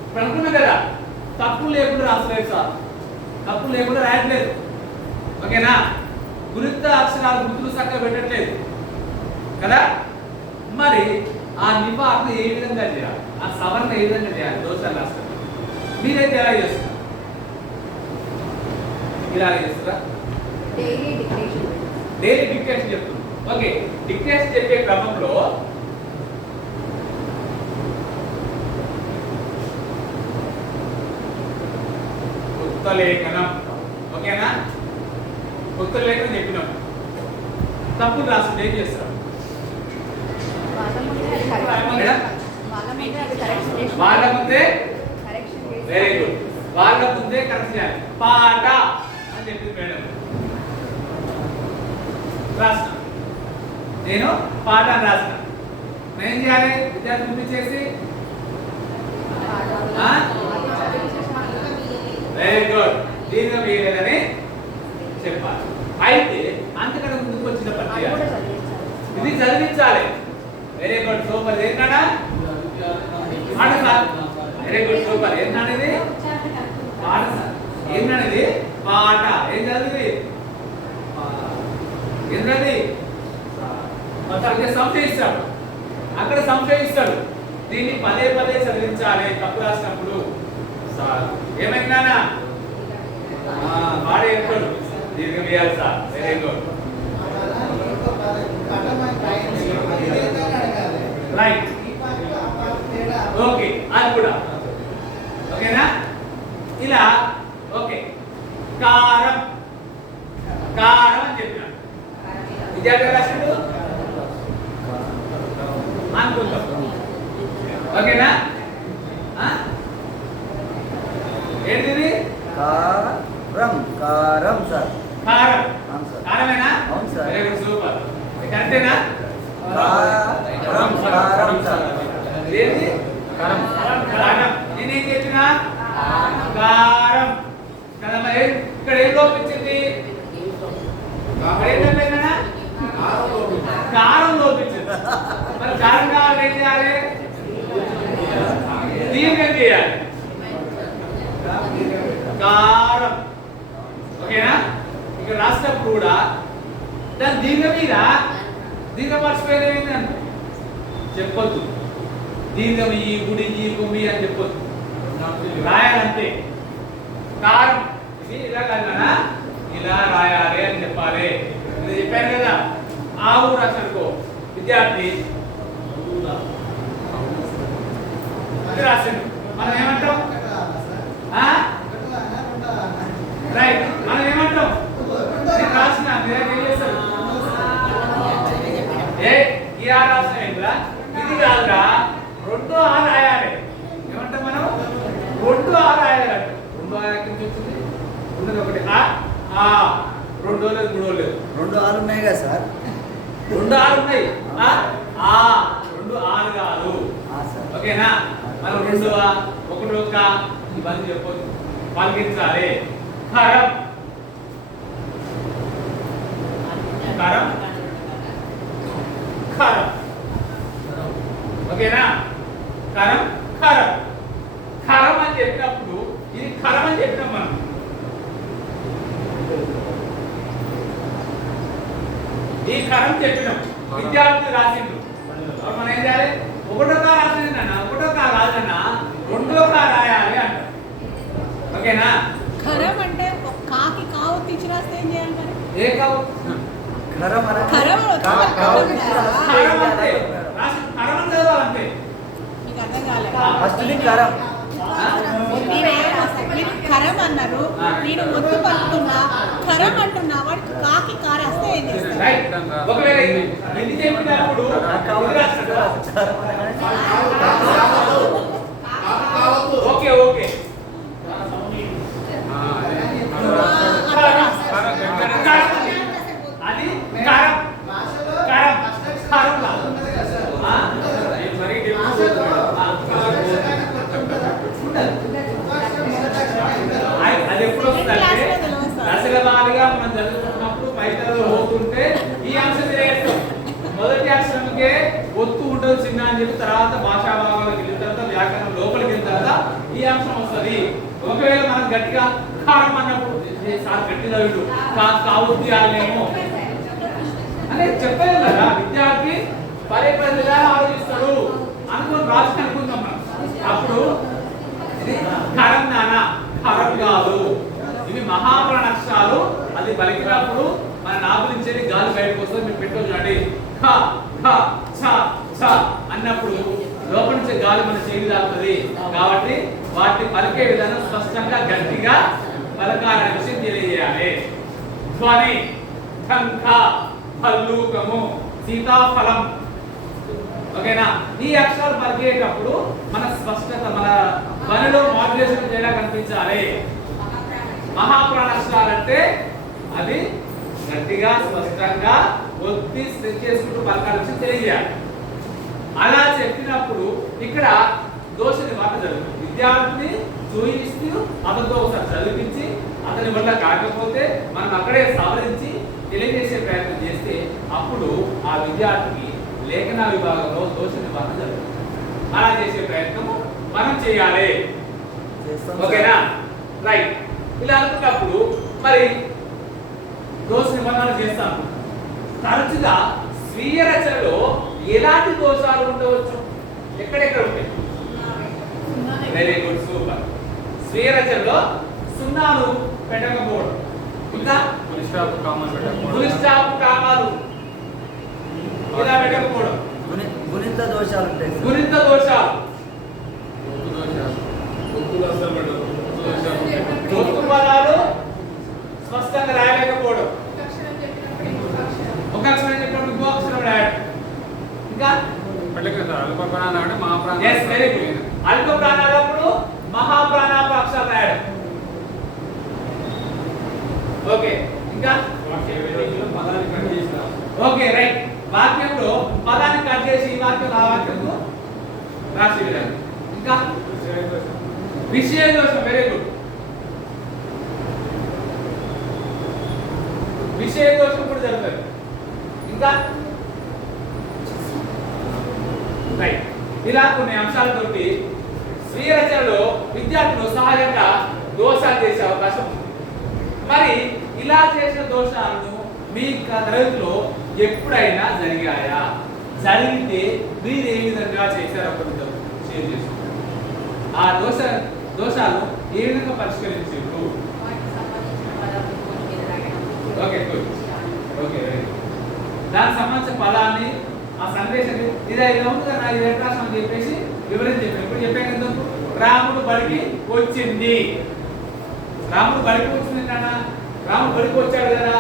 ఇప్పుడు అనుకున్నాం కదా, తప్పులు లేకుండా రాసలేదు సార్, తప్పులు లేకుండా రాయట్లేదు. ఓకేనా? గురుత్వ అక్షరాలు గుర్తులు చక్కగా పెట్టట్లేదు కదా. మరి ఆ నివారణ ఏ విధంగా చేయాలి, ఆ సవరణ ఏ విధంగా చేయాలి దోషాలు రాస్తారు. మీరైతే ఎలా చేస్తారు? ఇలా చేస్తారా? డైలీ డిక్టేషన్ చెప్తుంది. ఓకే, డిక్టేషన్ చెప్పే క్రమంలో లేఖనం. ఓకేనా? కొత్త లేఖనం చెప్పినాం, తప్పులు రాసి ఏం చేస్తారు? వాళ్ళ ముందే వెరీ గుడ్, వాళ్ళ ముందే కరెక్ట్ చేయాలి. పాట అని చెప్పింది మేడం, రాసిన నేను పాట అని రాసిన. ఏం చేయాలి? విద్యార్థి చూపించేసి వెరీ గుడ్ దీనిగా వేయలేదని చెప్పాలి. అయితే అంతకన్నా ముందుకు వచ్చిన ప్రక్రియ ఇది చదివించాలి. Very good, super. ఏంటన్నా పాట సార్, వెరీ గుడ్, సూపర్. ఏంటనేది పాట సార్, ఏంటనేది పాట. ఏం చదివి ఏంటది సంశయిస్తాడు, అక్కడ సంశయిస్తాడు. దీన్ని పదే పదే చదివించాలి. తప్పు రాసినప్పుడు సార్ ఏమైందా వాడే ఎప్పుడు దీర్ఘ వేయాలి sir. Very good, right. Okay, అది కూడా ఓకేనా? ఇలా ఓకే. కారం కారం అని చెప్పినాడు విద్యార్థి రాసినప్పుడు అనుకుంటాం. ఓకేనా? ఏంటిది? కారం కారం సార్. కారం. అవును సార్. కారమేనా? అవును సార్. Very good, super. కరెక్టేనా? కారం కారం సార్. ఏంటి? కారం. కారం. నేనేం చెప్పినా? కారం. కదా మరి ఇక్కడ ఏం లోపించింది? ఇక్కడ ఏం లోపించిందా? కారం లోపించింది. మరి కారం కావాలి ఏం చేయాలి? దీర్ఘం చేయాలి. కారం. ఓకేనా? ఇక్కడ రాసినప్పుడు కూడా దాని దీర్ఘ మీద దీర్ఘపరచిపోయేది ఏంటంటే చెప్పొద్దు. దీర్ఘం ఈ గుడి ఈ కుమి అని చెప్పొద్దు, రాయాలంతే. కారం ఇది ఇలా కన్నా ఇలా రాయాలి అని చెప్పాలి. నేను చెప్పాను కదా. ఆవు రాసనుకో విద్యార్థి రాసిండు, మనం ఏమంటాం? రైట్, మనం ఏమంటాం? నేను రాసిన మీరేం చేస్తారు? ఈ ఆర్ రాసిన ఇది కాదురా, 2 ఆర్ రాయాలి. ఏమంటాం మనం? 2 ఆర్ రాయాలి. 2 ఆర్ ఎక్కడి నుంచి వచ్చింది? ఉన్నది ఒకటి ఆ 2 లేదు 3 లేదు. 2 ఆలు ఉన్నాయి కదా సార్. 2 ఆరు ఉన్నాయి. 2 ఆరు కాదు. సార్. ఓకేనా? మనం 2 1 ఒక్క ఇవన్నీ చెప్పొద్దు, పలికించాలి. కారం కారం కారం. ఓకేనా? కారం కారం. కారం అని చెప్పినప్పుడు ఇది కారం అని చెప్పినాం మనం. ఈ కారం చెప్పినాం, విద్యార్థి రాసిండు. మనం ఏం చేయాలి? 1 కా రాసిందన్నా 1 కా రాదన్నా 2 కా రాయాలి అంట. ఓకేనా? ఖరం అంటే కాకి కావు తెచ్చి రాస్తే ఏం చేయాలి మరి? ఏ కావు? ఖరం అన ఖరం కారం అంటే రాసి కారం అని చదవాలంటే. మీకు అర్థం కాలేదు. ఫస్ట్ ని ఖరం. మీరు ఖరం అన్నారు, నేను ఒత్తు పలుకుతున్నా ఖరం అంటున్నా, వాడికి కాకి కారేస్తే ఏం చేస్తారు? రైట్. ఒకవేళ ఇది చెప్పినప్పుడు ఓకే ఓకే అది కారం కారం కారం కాదు. మరి అది ఎప్పుడు వస్తుందంటే దశల వారీగా మనం చదువుకున్నప్పుడు పైతలలో పోతుంటే ఈ అంశం తెలియదు. మొదటి అక్షరంకే ఒత్తు ఉంటుంది చిన్న అని చెప్పి తర్వాత భాషా భాగాలకు వెళ్ళిన తర్వాత వ్యాకరణం లోపలికి వెళ్ళిన తర్వాత ఈ అంశం వస్తుంది. ఒకవేళ మనం గట్టిగా కారం అన్నప్పుడు సార్ గట్టి చదువు కావుద్ది వాళ్ళేమో అంటే చెప్పలేదు కదా. విద్యార్థి పదే ఆలోచిస్తాడు అనుకుని రాసి అనుకుందాం మనం. అప్పుడు ఇది కారం నానా కారం కాదు, ఇవి మహాప్రాణాక్షరాలు. అది పలికినప్పుడు మన నాభి నుంచి గాలి బయటకు వస్తుంది. మీరు పెట్టుకొని చూడండి, ఖ ఖ ఛ ఛ అన్నప్పుడు లోపల నుంచి గాలి మన చేయి తాకుతుంది. కాబట్టి వాటిని పలికే విధానం స్పష్టంగా గట్టిగా పలకాలనే విషయం తెలియజేయాలి. ధ్వని కంఖ భల్లూకము సీతాఫలం. ఓకేనా? ఈ అక్షరాలు పలికేటప్పుడు మన స్పష్టత మన ధ్వనిలో మాడ్యులేషన్ తేడా కనిపించాలి. మహాప్రాణాక్షరాలు అంటే అది గట్టిగా స్పష్టంగా ఒత్తి స్ట్రెచ్ చేసుకుంటూ పలకాలని తెలియజేయాలి. అలా చెప్పినప్పుడు ఇక్కడ దోష నివారణ జరుగుతుంది. విద్యార్థిని చూయిస్తూ అతనితో ఒకసారి చదివించి అతని వల్ల కాకపోతే మనం అక్కడే సవరించి తెలియజేసే ప్రయత్నం చేస్తే అప్పుడు ఆ విద్యార్థికి లేఖన విభాగంలో దోష నివారణ జరుగుతుంది. అలా చేసే ప్రయత్నం మనం చేయాలి. ఓకేనా? రైట్. ఇలా అనుకున్నప్పుడు మరి దోష నివారణ చేస్తాను. తరచుగా స్వీయ రచనలో ఎలాంటి దోషాలు ఉండవచ్చు? ఎక్కడెక్కడ ఉంటాయి? Very good, super. స్వీయ రచనలో సున్నాలు పెట్టకపోవడం, ఇంకా ఫుల్ స్టాప్ కామాలు ఇలా పెట్టకపోవడం, గుణిత దోషాలు ఉంటాయి. గుణిత దోషాలు, ఒత్తు పదాలు స్పష్టంగా రాయలేకపోవడం, ఒక అక్షరం చెప్పినప్పుడు ఇంకో అక్షరం రాయడం, ఇంకా అల్పప్రాణాలు అంటే మహాప్రాణాలు. yes very అల్ప ప్రాణాలప్పుడు మహాప్రాణాలకు అక్షరాలు రాయడం. ఓకే, ఇంకా పదాన్ని కట్ చేసిన ఓకే రైట్. వాక్యంలో పదాన్ని కట్ చేసి ఈ వాక్యం ఆ వాక్యంలో రాసి విధానం. ఇంకా విషయ దోషం, వెరీ గుడ్. విషయ దోషం కూడా జరుగుతుంది. ఇంకా రైట్. ఇలా కొన్ని అంశాలతోటి స్వీయ రచనలో విద్యార్థులు సహజంగా దోషాలు చేసే అవకాశం ఉంది. మరి ఇలా చేసిన దోషాలను మీ తరగతిలో ఎప్పుడైనా జరిగాయా? జరిగితే మీరు ఏ విధంగా చేశారో కొంచెం షేర్ చేసుకోండి. ఆ దోషాలు ఏ విధంగా పరిష్కరించారు? Okay good. Okay very good. దానికి సంబంధించిన పదాన్ని ఆ సందేశం ఇదే ఇలా ఉంది కదా, ఇది ఎట్లా అని చెప్పేసి వివరించి చెప్పాను. ఇప్పుడు చెప్పాను ఎందుకు? రాముడు బడికి వచ్చింది. రాముడు బడికి వచ్చింది నాన్న. రాముడు బడికి వచ్చాడు కదా.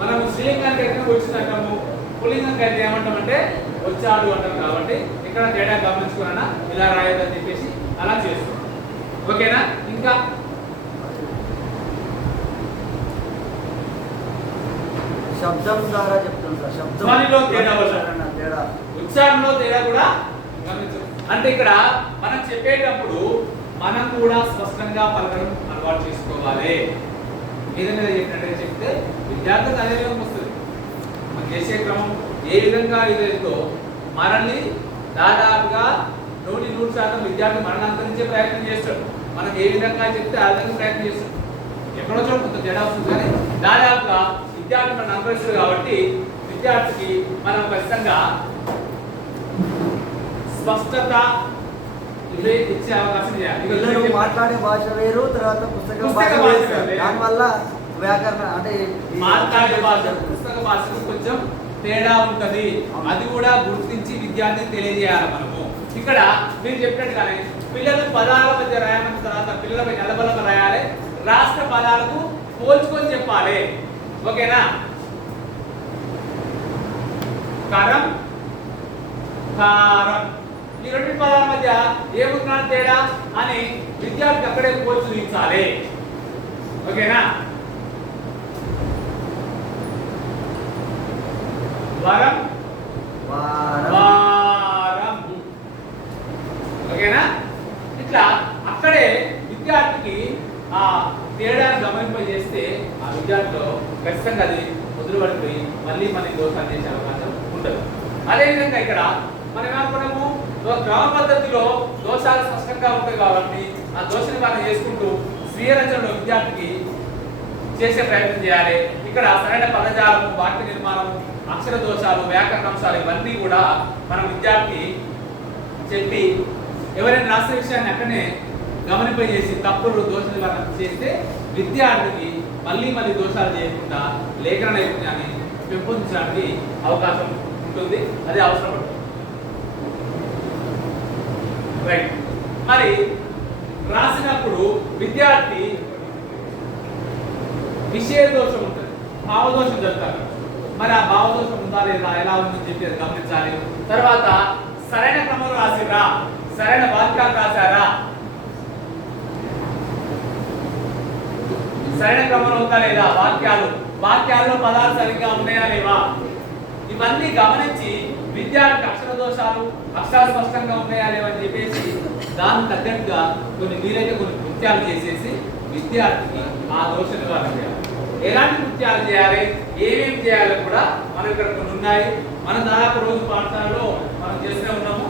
మనము స్త్రీలింగానికి అయితే వచ్చింది అంటాము, పుల్లింగానికి అయితే ఏమంటామంటే వచ్చాడు అంటాం. కాబట్టి ఇక్కడ తేడా గమనించుకున్నా ఇలా రాయదని చెప్పేసి అలా చేస్తాం. ఓకేనా? ఇంకా శబ్దం ద్వారా చెప్తాం సార్. శబ్దం ధ్వనిలో తేడా వల్ల. తేడా, ఉచ్చారణలో తేడా కూడా గమనించు. అంటే ఇక్కడ మనం చెప్పేటప్పుడు మనం కూడా స్పష్టంగా పలకడం అలవాటు చేసుకోవాలి. ఏదైనా చెప్పినట్టుగా చెప్తే విద్యార్థులకు అదే విధంగా వస్తుంది. మనం చేసే క్రమం ఏ విధంగా ఇదేదో మనల్ని దాదాపుగా 100% విద్యార్థి మనల్ని అనుసరించే ప్రయత్నం చేస్తాడు. మనం ఏ విధంగా చెప్తే ఆ విధంగా ప్రయత్నం చేస్తాడు. ఎక్కడో చోట కొంత తేడా వస్తుంది, కానీ దాదాపుగా విద్యార్థి మనం అనుసరిస్తాడు. కాబట్టి విద్యార్థికి మనం ఖచ్చితంగా స్పష్టత ఇచ్చే అవకాశం చేయాలి. పిల్లలు మాట్లాడే భాష వేరు, తర్వాత పుస్తక భాష వేరు సార్. దానివల్ల వ్యాకరణ అంటే మాట్లాడే భాష పుస్తక భాషకు కొంచెం తేడా ఉంటది. అది కూడా గుర్తించి విద్యార్థికి తెలియజేయాలి మనము. ఇక్కడ మీరు చెప్పినట్టుగానే పిల్లలు పదాల మధ్య రాయమన్న తర్వాత పిల్లలపై నిలబలక రాయాలి. రాష్ట్ర పదాలకు పోల్చుకొని చెప్పాలి. ఓకేనా? కరం, కారం, ఈ రెండు పదాల మధ్య ఏమున్నాడు తేడా అని విద్యార్థికి అక్కడే పోల్చి చూపించాలి. ఓకేనా? వరం, వారం. ఓకేనా? ఇట్లా అక్కడే విద్యార్థికి ఆ తేడాన్ని గమనింపజేస్తే ఆ విద్యార్థిలో ఖచ్చితంగా అది వదిలిపడిపోయి మళ్ళీ మనకి దోషాలు చేసే అవకాశం ఉండదు. అదేవిధంగా ఇక్కడ మనం ఏమనుకున్నాము, క్రమ పద్ధతిలో దోషాలు స్పష్టంగా ఉంటాయి కాబట్టి ఆ దోష నివారణ చేసుకుంటూ స్వీయ రచనలో విద్యార్థికి చేసే ప్రయత్నం చేయాలి. ఇక్కడ సరైన పదజాలము, వాక్య నిర్మాణము, అక్షర దోషాలు, వ్యాకరణ అంశాలు ఇవన్నీ కూడా మనం విద్యార్థి చెప్పి ఎవరైనా రాసే విషయాన్ని అక్కడనే గమనింపజేసి తప్పులు దోష నివారణ చేస్తే విద్యార్థికి మళ్ళీ దోషాలు చేయకుండా లేఖన నైపుణ్యాన్ని పెంపొందించడానికి అవకాశం ఉంటుంది. అది అవసరం పడుతుంది. రైట్. మరి రాసినప్పుడు విద్యార్థి విషయ దోషం ఉంటుంది, భావదోషం చెప్తారు. మరి ఆ భావదోషం ఉందా లేదా, ఎలా ఉందని చెప్పి అది గమనించాలి. తర్వాత సరైన క్రమంలో రాసిరా, సరైన వాక్యాలు రాశారా, సరైన క్రమంలో ఉందా లేదా, వాక్యాల్లో పదాలు సరిగ్గా ఉన్నాయా లేవా, ఇవన్నీ గమనించి విద్యార్థి అక్షర దోషాలు, అక్షరాలు స్పష్టంగా ఉన్నాయా లేవని చెప్పేసి దానికి తగ్గట్టుగా వీలైతే కొన్ని కృత్యాలు చేసేసి విద్యార్థికి ఆ దోష నివారణ చేయాలి. ఎలాంటి కృత్యాలు చేయాలి, ఏమేమి చేయాలో కూడా మనం ఇక్కడ కొన్ని ఉన్నాయి. మనం దాదాపు రోజు పాఠశాలలో మనం చేస్తూనే ఉన్నాము.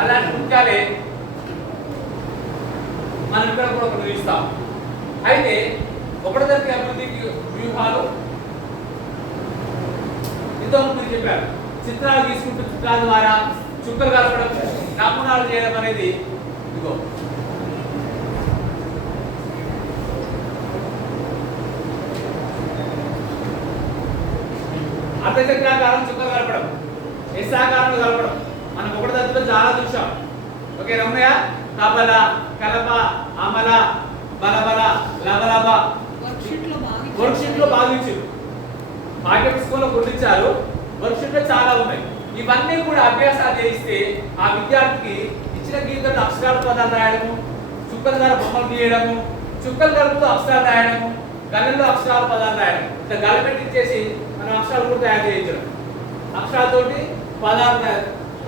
అలాంటి కృత్యాలే మనం ఇక్కడ కూడా కొన్ని ఇస్తాం. అయితే ఒకటో తరగతి అభివృద్ధికి వ్యూహాలు ఇంతకుముందు చెప్పారు. చిత్రాలు తీసుకుంటూ చిత్రాల ద్వారా చుక్కలు కలపడం, నమూనాలు చేయడం అనేది ఇదిగో అర్ధచక్రాకారం చుక్కలు కలపడం, ఎస్సాకారంలో కలపడం మనం ఒకటి తరగతిలో చాలా చూసాం. ఓకే రమణయ్య, కబల, కలప, అమల, బలబల, లబలబ వర్క్షీట్ లో బాగా ఇచ్చారు. పాఠ్య పుస్తకంలో గుర్తించారు, వర్క్షీట్ లో చాలా ఉన్నాయి. ఇవన్నీ కూడా అభ్యాసాలు చేయిస్తే ఆ విద్యార్థికి ఈ ఇచ్చిన గీతలు అక్షరాల పదాలు రాయడము, చుక్కల ద్వారా బొమ్మలు గీయడము, చుక్కలు కలుపుతూ అక్షరాలు రాయడము, గల్లల్లో అక్షరాల పదాలు రాయడం. ఇట్లా గల్ల పెట్టించేసి మనం అక్షరాలు కూడా తయారు చేయించడం, అక్షరాలతోటి పదాలు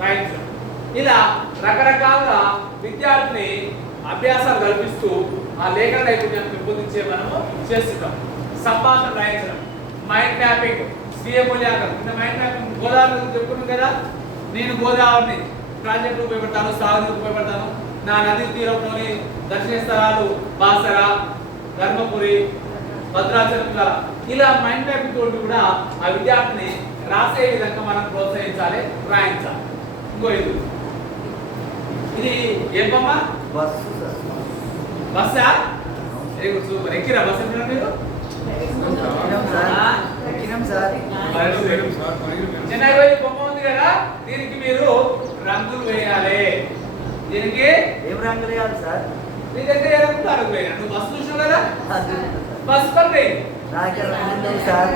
రాయించడం. ఇలా రకరకాలుగా విద్యార్థిని అభ్యాసాలు కల్పిస్తూ ఆ లేఖన నైపుణ్యాన్ని పెంపొందించే మనము చేస్తున్నాం. సంభాషణ రాయించడం, మైండ్ మ్యాపింగ్, స్వీయ మూల్యాంకనం. ఇంకా మైండ్ మ్యాపింగ్ గోదావరి గురించి చెప్పుకున్నాం కదా. నేను గోదావరిని ప్రాజెక్టు ఉపయోగపడతాను, సాగుకు ఉపయోగపడతాను. నా నదీ తీరంలోని దర్శన స్థలాలు బాసర, ధర్మపురి, భద్రాచలం. ఇలా మైండ్ మ్యాపింగ్ తోటి కూడా ఆ విద్యార్థిని రాసే విధంగా మనం ప్రోత్సహించాలి, రాయించాలి. ఇంకో ఇది ఏమమ్మా? Bus sir. బస్సా? Very good, super. ఎక్కిరా బస్ ఎక్కడ మీరు? ఎక్కినాం సార్. చెన్నై పోయి బొమ్మ ఉంది కదా, దీనికి మీరు రంగులు వేయాలి. దీనికి ఏం రంగులు వేయాలి సార్? నీ దగ్గర ఏ రంగులు రంగులు వేయాలి. నువ్వు బస్సు చూసావు కదా, బస్సు పని నాకే రంగులు లేవు సార్.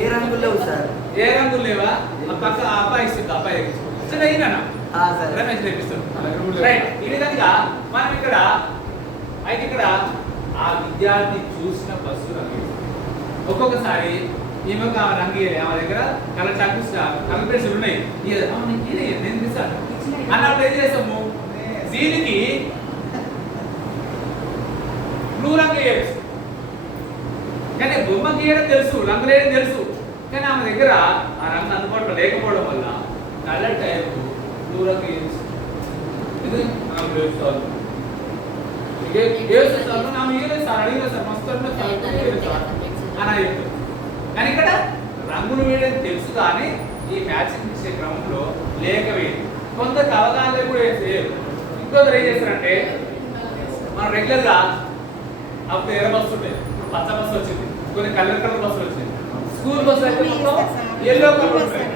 ఏ రంగులు లేవు సార్? ఏ రంగులు లేవా? ఆ పక్క ఆ అబ్బాయి ఇస్తుంది, అబ్బాయి చిన్న అయినా సార్ రమేష్ తెప్పిస్తాడు. రైట్. ఈ విధంగా మనం ఇక్కడ అయితే ఇక్కడ ఆ విద్యార్థి చూసిన బస్సు రంగు ఒక్కొక్కసారి ఈమె రంగు ఆమె దగ్గర కలర్ చాక్లెట్స్ కలర్ పెన్సిల్ ఉన్నాయి, నేను తీసాను అన్నప్పుడు ఏం చేస్తాము, దీనికి బ్లూ రంగు వేయచ్చు. కానీ బొమ్మ గీయడం తెలుసు, రంగు వేయడం తెలుసు, కానీ ఆమె దగ్గర ఆ రంగు అందుబాటులో లేకపోవడం వల్ల కలర్ టైప్ బ్లూ రంగు వేయచ్చు. ఇది మనం వేస్తాను కానీ ఇక్కడ రంగులు వేయడం తెలుసు, కానీ ఈ మ్యాచింగ్ ఇచ్చే క్రమంలో లేక వేయదు. కొందరికి అవగాహన కూడా వేయరు. ఇంకొందరు ఏం చేస్తారంటే, మనం రెగ్యులర్ గా అప్పుడు ఎర్ర బస్సు ఉంటాయి, ఇప్పుడు పచ్చ బస్సు వచ్చింది, కొన్ని కలర్ బస్సులు వచ్చింది. స్కూల్ బస్సు అయితే మొత్తం ఎల్లో కలర్ ఉంటాయి,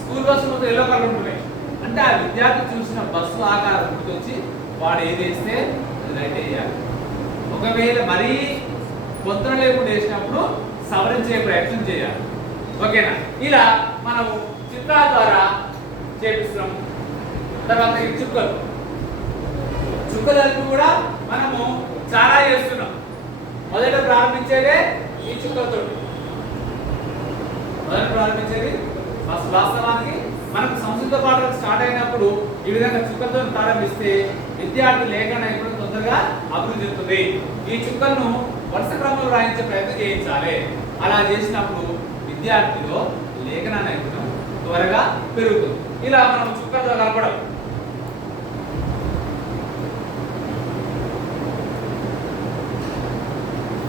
స్కూల్ బస్సు మొత్తం ఎల్లో కలర్ ఉంటున్నాయి. అంటే ఆ విద్యార్థి చూసిన బస్సు ఆకారం గుర్తొచ్చి వాడు ఏది వేస్తే అది రైట్ వేయాలి. ఒకవేళ మరీ పొంతన లేకుండా వేసినప్పుడు సవరించే ప్రయత్నం చేయాలి. ఓకేనా? ఇలా మనము చిత్రాల ద్వారా చేపిస్తున్నాం. తర్వాత ఈ చుక్కలు చుక్కలకు కూడా మనము చాలా చేస్తున్నాం. మొదట ప్రారంభించేదే ఈ చుక్కలతో. మొదట ప్రారంభించేది వాస్తవానికి మనకు సంస్కృత పాఠాలు స్టార్ట్ అయినప్పుడు ఈ విధంగా చుక్కలతో ప్రారంభిస్తే విద్యార్థి లేఖన నైపుణ్యం తొందరగా అభివృద్ధి చెందుతుంది. ఈ చుక్కలను వరుస క్రమంలో రాయించే ప్రయత్నం చేయించాలి. అలా చేసినప్పుడు విద్యార్థిలో లేఖన నైపుణ్యం త్వరగా పెరుగుతుంది. ఇలా మనం చుక్కలతో కలపడం.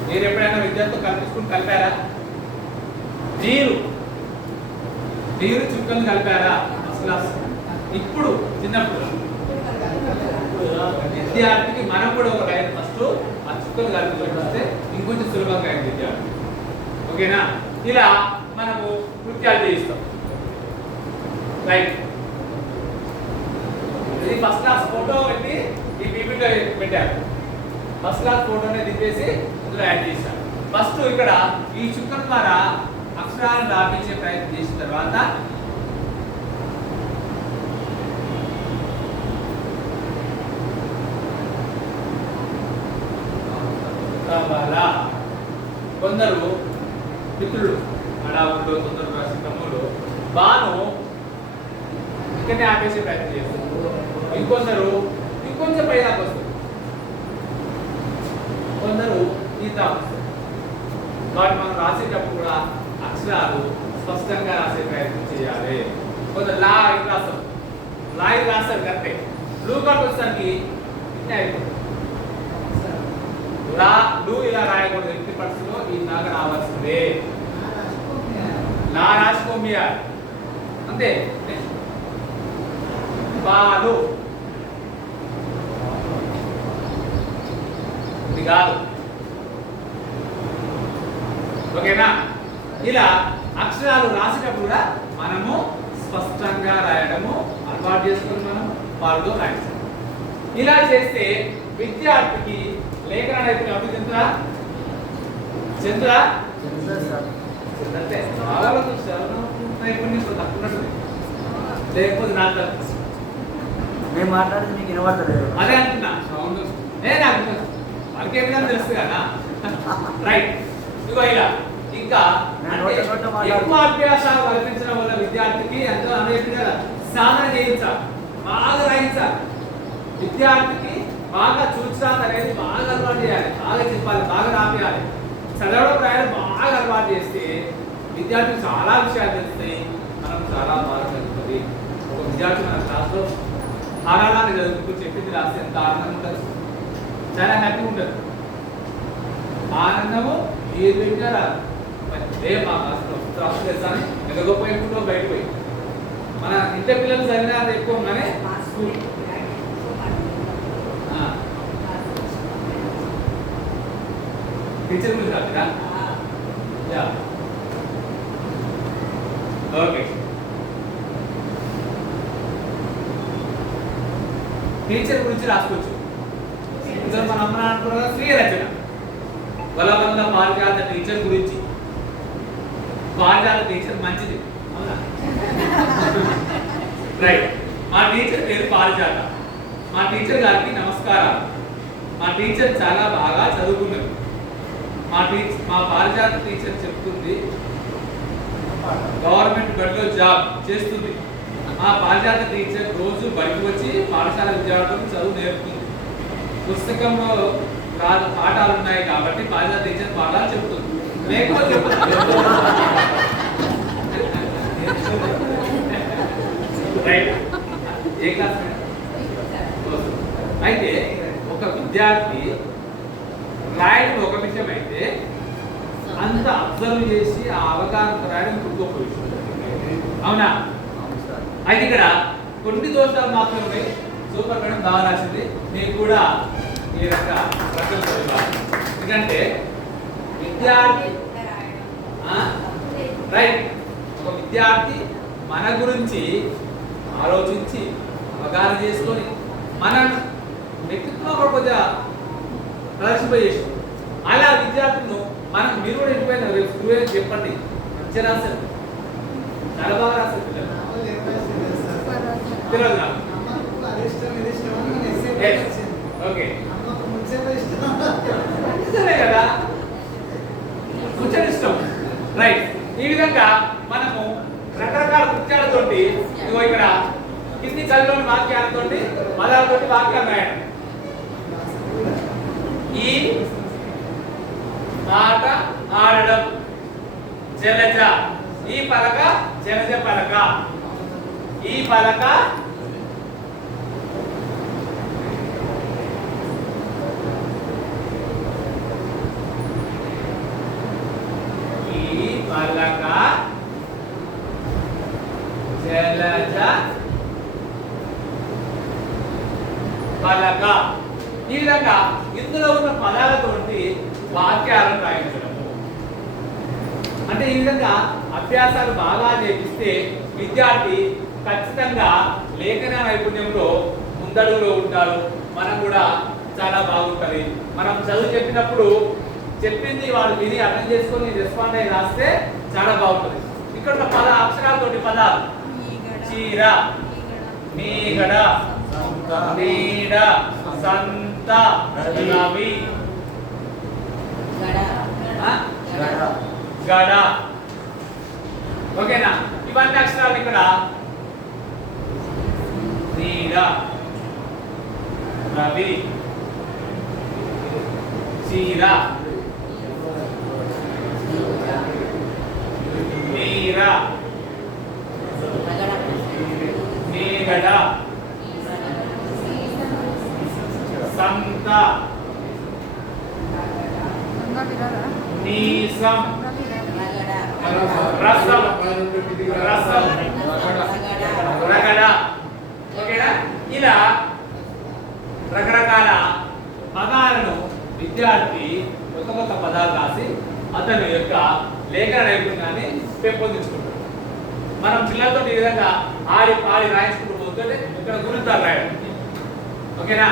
మీరు ఎప్పుడైనా విద్యార్థితో కల్పించుకుని కలిపారా? నీరు చుక్కలు కలిపారా? ఇప్పుడు చిన్నప్పుడు విద్యార్థికి మనం కూడా ఒక లైన్ ఫస్ట్ ఆ చుక్కలు కలిపి వస్తే ఇంకొంచెం సులభంగా అయింది విద్యార్థి. ఓకేనా? ఇలా మనము కృత్యాలు చేయిస్తాం. రైట్. ఇది ఫస్ట్ క్లాస్ ఫోటో పెట్టి ఈ పీపీలో పెట్టారు. ఫస్ట్ క్లాస్ ఫోటోనే దింపేసి ఇందులో యాడ్ చేశారు. ఫస్ట్ ఇక్కడ ఈ చుక్కల ద్వారా అక్షరాలను రాపించే ప్రయత్నం చేసిన తర్వాత కొందరు మిత్రులు అడావుల్లో కొందరు రాష్ట్రంలో బాను ఇక్కడనే ఆపేసే ప్రయత్నం చేస్తారు. ఇంకొందరు ఇంకొంచెం పైదాకా వస్తారు, కొందరు ఈత వస్తారు. కాబట్టి మనం రాసేటప్పుడు కూడా అక్షరాలు స్పష్టంగా రాసే ప్రయత్నం చేయాలి. కొందరు లా ఇది రాస్తారు, లా ఇది రాస్తారు కరెక్టే. బ్లూ కార్డ్ వచ్చేసరికి ఇట్లా అయిపోతుంది. లు ఇలా రాయకూడదు. ఎట్టి పరిస్థితిలో ఈ నాగా రావాల్సిందే. నా రాసుకోమియా అంతే. బాలు ఇది కాదు. ఓకేనా? ఇలా అక్షరాలు రాసేటప్పుడు కూడా మనము స్పష్టంగా రాయడము అలవాటు చేసుకుని మనం వాళ్ళతో రాయించాలి. ఇలా చేస్తే విద్యార్థికి లేఖన నైపుణ్యం అభివృద్ధి చెందుతుందా? చెందుతుందా? చెందంటే నైపుణ్యం తక్కువ లేకపోతే నాకు నేను మాట్లాడేది నీకు వినబడతలేదు. అదే అంటున్నా. సౌండ్ వస్తుంది. నాకు వాళ్ళకి ఏమైనా తెలుసు కదా. రైట్. ఇగో ఇలా ఇంకా అంటే ఎక్కువ అభ్యాసాలు కల్పించడం వల్ల విద్యార్థికి ఎంతో అనేది కదా సాధన చేయించాలి, బాగా రాయించాలి. విద్యార్థికి బాగా చూచాలి అనేది బాగా అలవాటు చేయాలి, బాగా చెప్పాలి, బాగా రాపియాలి. చదవడం రాయడం బాగా అలవాటు చేస్తే విద్యార్థికి చాలా విషయాలు తెలుస్తాయి, మనం చాలా బాగా జరుగుతుంది. ఒక విద్యార్థి మన క్లాస్లో ఆరాధాన్ని చదువుతూ చెప్పింది రాస్తే ఎంత ఆనందంగా ఉంటుంది, చాలా హ్యాపీగా ఉంటుంది. ఆనందము ఏది పెట్టినా రాదు. మా క్లాస్లో తెలుసాని ఎంత గొప్ప ఎక్కువ బయట పోయి మన ఇంటి పిల్లలు చదివినా అది ఎక్కువ కానీ స్కూల్ టీచర్ గురించి రాదా? ఓకే. టీచర్ గురించి రాసుకోవచ్చు. ఇంకా మన అమ్మ అనుకున్న స్వీయ రచన బలవంత పారిజాత టీచర్ గురించి. పారిజాత టీచర్ మంచిది, అవునా? రైట్. మా టీచర్ పేరు పారిజాత. మా టీచర్ గారికి నమస్కారాలు. మా టీచర్ చాలా బాగా చదువుకున్నారు. మా పారిజాత టీచర్ చెప్తుంది గవర్నమెంట్ బడిలో జాబ్ చేస్తుంది. మా పారిజాత టీచర్ రోజు బయటకు వచ్చి పాఠశాల విద్యార్థులకు చదువు నేర్పుతుంది. పుస్తకంలో పాఠాలు ఉన్నాయి కాబట్టి పారిజాత టీచర్ పాఠాలు చెప్తుంది. లేకపోతే ఏ క్లాస్ అయితే ఒక విద్యార్థి రాయడం ఒక విషయం అయితే అంత అబ్జర్వ్ చేసి ఆ అవగాహన రాయడం ఇంకొక విషయం, అవునా? అయితే ఇక్కడ కొన్ని దోషాలు మాత్రమే ఉన్నాయి. సూపర్ మేడం బాగా రాసింది. నేను కూడా ఈ రకంగా ఎందుకంటే విద్యార్థి రైట్, ఒక విద్యార్థి మన గురించి ఆలోచించి అవగాహన చేసుకొని మన వ్యక్తిత్వం కూడా కొద్దిగా ప్రదర్శింపజేసి అలా విద్యార్థులను మనం మీరు కూడా ఇంటిపైన రేపు స్కూల్ చెప్పండి, మంచిగా రాశారు, చాలా బాగా రాశారు పిల్లలు. తెలియదు నాకు. ఓకే సరే కదా, ముచ్చట ఇష్టం. రైట్. ఈ విధంగా మనము రకరకాల ముత్యాలతోటి ఇదిగో ఇక్కడ కింది చదివిన వాక్యాలతోటి పదాలతోటి వాక్యాలు రాయడం. ఈ ఆట ఆడడం జలజ, ఈ పలక జలజ పలక, ఈ పలక పలక జలజ పలక. ఈ విధంగా ఇందులో ఉన్న పదాలతోటి వాక్యాలను రాయించడము. అంటే ఈ విధంగా అభ్యాసాలు బాగా చేపిస్తే విద్యార్థి ఖచ్చితంగా లేఖన నైపుణ్యంలో ముందడుగులో ఉంటారు. మనం కూడా చాలా బాగుంటుంది. మనం చదువు చెప్పినప్పుడు చెప్పింది వాడు విని అర్థం చేసుకొని రెస్పాండ్ అయ్యి రాస్తే చాలా బాగుంటుంది. ఇక్కడ ఉన్న పద అక్షరాలతోటి పదాలు చీర, మీగడ, నీడ, సంత, రవి, గడ. ఓకేనా? ఇవన్నీ అక్షరాలు ఇక్కడ నీడ, రవి, చీర, నీర, నీగడ, సంత, నీసం, రసం, రసం, రగడ. ఓకేనా? ఇలా రకరకాల పదాలను విద్యార్థి కొత్త పదాలు రాసి అతని యొక్క లేఖన నైపుణ్యాన్ని పెంపొందించుకుంటాడు. మనం పిల్లలతో ఈ విధంగా ఆడి పాడి రాయించుకుంటూ పోతుంటే ఇక్కడ గురింతాలు రాయడం. ఓకేనా?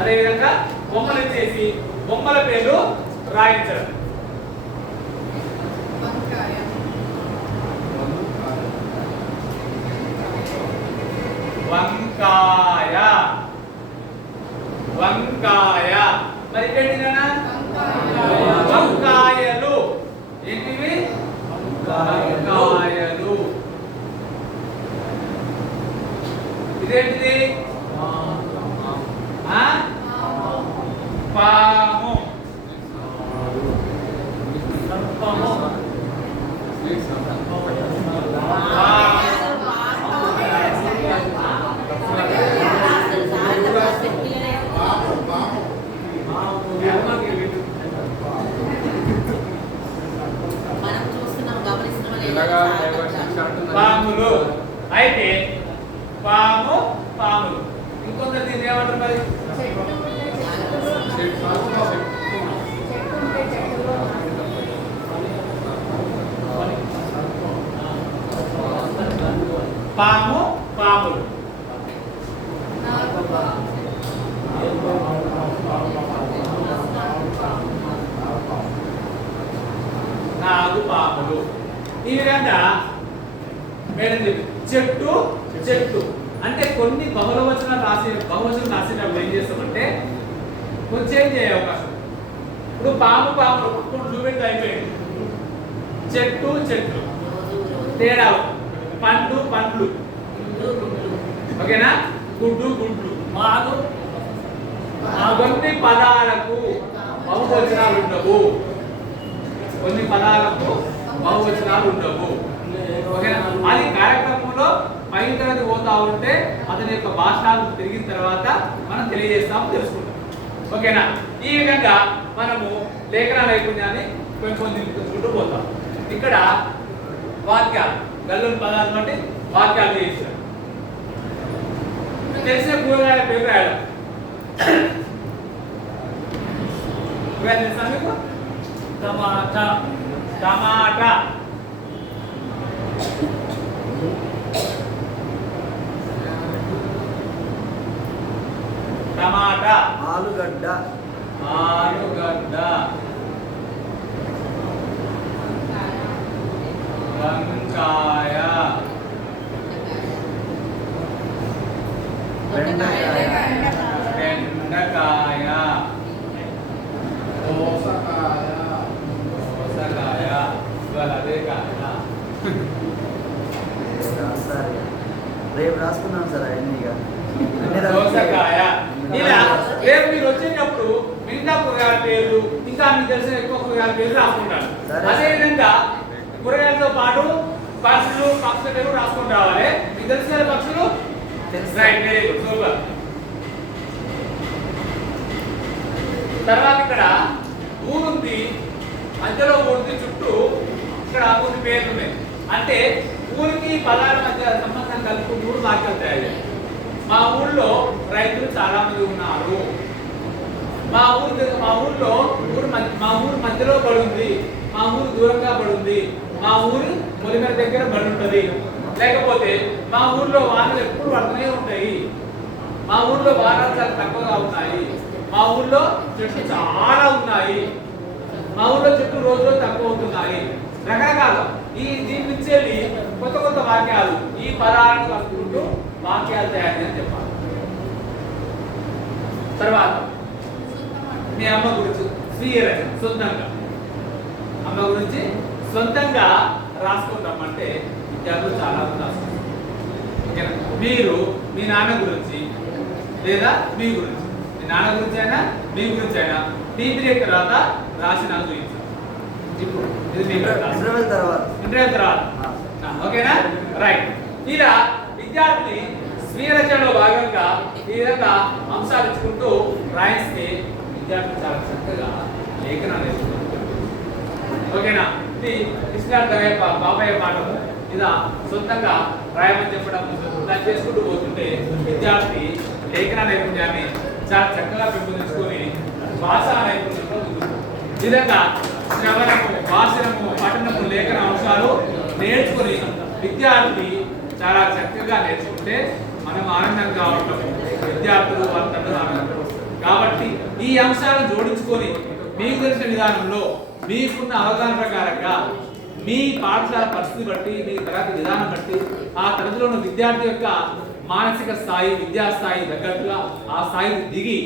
అదేవిధంగా బొమ్మలు ఇచ్చేసి బొమ్మల పేర్లు రాయించడం. వంకాయ. మరి ఏంటిదన్నా? వంకాయలు. ఏంటివి? వంకాయలు. ఇదేంటిది? పాము. పాములు. అయితే పాము పాములు. ఇంకొందరు దీన్ని ఏమంటారు మరి? పాము పాములు. నాగు పాములు. ఈ విధంగా మేడం చెప్పి చెట్టు చెట్టు అంటే కొన్ని బహుళవచనాలు రాసినప్పుడు ఏం చేస్తామంటే కొంచెం చేంజ్ అయ్యే అవకాశం. ఇప్పుడు పాము పాములు కొన్ని చూపెట్టి అయిపోయింది. చెట్టు చెట్లు తేడా. పండ్లు పండ్లు. ఓకేనా? గుడ్డు గుడ్లు. మాను కొన్ని పదాలకు బహువచనాలు ఉండవు. కొన్ని పదాలకు బహువచనాలు ఉండవు. ఓకేనా? అది కార్యక్రమంలో పైన తరగతి పోతా ఉంటే అతని యొక్క భాషను తిరిగిన తర్వాత మనం తెలియజేస్తాము, తెలుసుకుంటాం. ఓకేనా? ఈ విధంగా మనము లేఖన నైపుణ్యాన్ని పెంపొందించుకుంటూ పోతాం. ఇక్కడ వాక్యాలు గల్లుని పదాలను బట్టి వాక్యాలు చేస్తారు. తెలిసిన కూరగాయల పేరు రాయడం. తెలుసా మీకు? టమాటా. టమాటా. టమాటా. ఆలుగడ్డ. ఆలుగడ్డ. వంకాయ. బెండకాయ. దోసకాయ. ఇవాళ అదే కాయ. రేపు రాసుకున్నాం సార్ అవన్నీ. దోసకాయ. ఇలా రేపు మీరు వచ్చేటప్పుడు మిగతా కూరగాయల పేర్లు ఇంకా మీకు తెలిసిన ఎక్కువ కూరగాయల పేర్లు రాసుకుంటారు. అదే విధంగా కూరగాయలతో పాటు పక్షుల పేరు రాసుకుని రావాలి. మీకు తెలిసిన పక్షులు రైట్, వెరీ గుడ్, సూపర్. తర్వాత ఇక్కడ ఊరుంది, మధ్యలో ఊరిది, చుట్టూ ఇక్కడ ఊరి పేర్లు ఉన్నాయి. అంటే ఊరికి పదాల మధ్య సంబంధం కలుపు 3 వాక్యాలు తయారు. మా ఊళ్ళో రైతులు చాలా మంది ఉన్నారు. మా ఊళ్ళో మా ఊరు మధ్యలో పడుంది. మా ఊరు దూరంగా పడుంది. మా ఊరి పొలిమేర దగ్గర బడి ఉంటుంది. లేకపోతే మా ఊర్లో వానలు ఎప్పుడు పడుతూనే ఉంటాయి. మా ఊర్లో వానలు చాలా తక్కువగా ఉన్నాయి. మా ఊర్లో చెట్లు చాలా ఉన్నాయి. మా ఊర్లో చెట్లు రోజు రోజు తక్కువ అవుతున్నాయి. రకరకాల దీని నుంచి వెళ్ళి కొత్త కొత్త వాక్యాలు ఈ పదాలను కలుపుకుంటూ వాక్యాలు తయారు అని చెప్పాలి. తర్వాత మీ అమ్మ గురించి స్వీయ రచన సొంతంగా అమ్మ గురించి సొంతంగా రాసుకుంటామంటే విద్యార్థులు చాలా మంది రాసుకుంటారు. ఓకేనా? మీరు మీ నాన్న గురించి లేదా మీ గురించి, మీ నాన్న గురించి అయినా మీ గురించి అయినా టీవీ తర్వాత రాసి నాకు చూపించాలి. ఇప్పుడు ఇది ఇంటర్వెల్ తర్వాత. ఓకేనా? రైట్. ఇలా విద్యార్థి స్వీయ రచనలో భాగంగా ఈ విధంగా అంశాలు ఇచ్చుకుంటూ రాయిస్తే విద్యార్థి చాలా చక్కగా లేఖన నేర్చుకుంటారు. ఓకేనా? ఇది కృష్ణార్థమయ్య బాబాయ్య పాఠము. ఇలా సొంతంగా రాయమని చెప్పడం దాన్ని చేసుకుంటూ పోతుంటే విద్యార్థి లేఖన నైపుణ్యాన్ని చాలా చక్కగా పెంపొందించుకొని భాషా నైపుణ్యంలో ఈ విధంగా శ్రవణము, భాషణము, పఠనము, లేఖన అంశాలు నేర్చుకుని విద్యార్థి చాలా చక్కగా నేర్చుకుంటే మనం ఆనందంగా ఉంటాము, విద్యార్థులు వాళ్ళందరూ ఆనందంగా. కాబట్టి ఈ అంశాలను జోడించుకొని మీకు తెలిసిన విధానంలో మీకున్న అవగాహన ప్రకారంగా మీ పాఠశాల పరిస్థితి బట్టి, మీ తరగతి విధానం బట్టి, ఆ తరగతిలో ఉన్న విద్యార్థి యొక్క మానసిక స్థాయి, విద్యా స్థాయి తగ్గట్టుగా ఆ స్థాయికి దిగి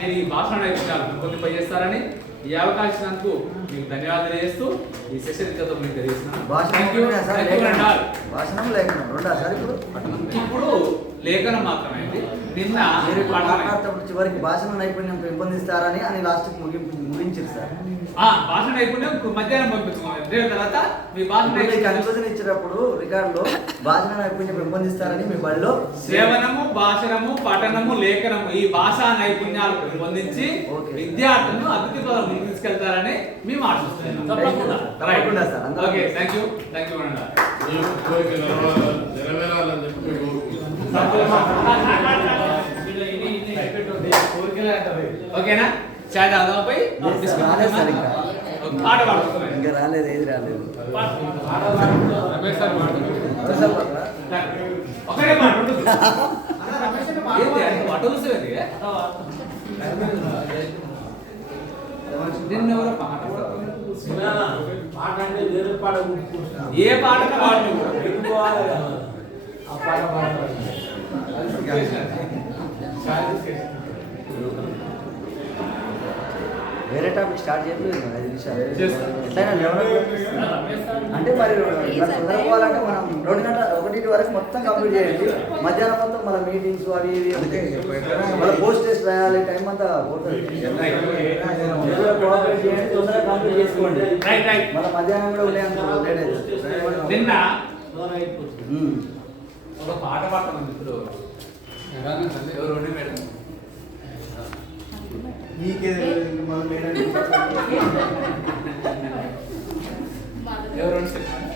నేను ఈ భాషణ నైపుణ్యాలు పెంపొందింపజేస్తారని ఈ అవకాశానికి మీకు ధన్యవాదాలు చేస్తూ ఈ సెషన్ ఇంతతో మీకు తెలియజేస్తున్నాను. Thank you. Thank you and all. భాషణం లేఖనం రెండా సార్ ఇప్పుడు ఇప్పుడు లేఖనం మాత్రమే అండి. నిన్న మీరు పాఠమే. మాట్లాడేటప్పుడు చివరికి భాషణ నైపుణ్యం పెంపొందిస్తారని అని లాస్ట్ ముగించారు సార్. భాషణ నైపుణ్యం మధ్యాహ్నం పంపించుకోవాలి. రేపు తర్వాత మీ భాషణ నైపుణ్యం కన్క్లూజన్ ఇచ్చినప్పుడు రికార్డులో భాషణ నైపుణ్యం పెంపొందిస్తారని మీ బడిలో శ్రవణము, భాషణము, పఠనము, లేఖనము ఈ భాషా నైపుణ్యాలు పెంపొందించి Okay. విద్యార్థులను అభివృద్ధి పదం ముందుకు తీసుకెళ్తారని మేము ఆశిస్తున్నాం. తప్పకుండా. తప్పకుండా sir. Okay, thank you madam. నెరవేరాలని చెప్పి మేము కోరుకుంటున్నాం. ఓకేనా? చాయ్ దాదాపు లేదు సార్, రాలేదు సార్ ఇంకా. పాట పాడుతున్నాయి. ఇంకా రాలేదు, ఏది రాలేదు. రమేష్ సార్ మాట్లాడుతున్నారు. సార్ పక్కన. ఒకటే పాట ఉంటుంది. ఏంటి అది? పాట చూసేది నిన్న ఎవరో పాట పాట అంటే వేరే పాట గుర్తుకొస్తుంది. ఏ పాటను పాడు నువ్వు. వెళ్ళిపోవాలి కదా. ఆ పాట పాడాలి. వేరే టాపిక్ స్టార్ట్ చేయలేదు 5 నిమిషాలు. చేస్తాను. ఎట్లయినా 11 అంటే మరి చదువుకోవాలంటే మనం 2 గంటల 1 వరకు మొత్తం కంప్లీట్ చేయండి. మధ్యాహ్నం మొత్తం మన మీటింగ్స్ అవి ఇవి అందుకే మళ్ళీ పోస్ట్ టెస్ట్ రాయాలి, టైం అంతా పోతుంది. కోఆపరేట్ చేయండి, తొందరగా కంప్లీట్ చేసుకోండి. రైట్. మళ్ళీ మధ్యాహ్నం కూడా ఉండేందుకు లేట్ అవుతుంది. నిన్న ఉమ్. ఒక పాట పాడుతున్నాం ఇప్పుడు. ఎవరు ఉండి మేడం? ఎవరు ఉండి చెప్పండి.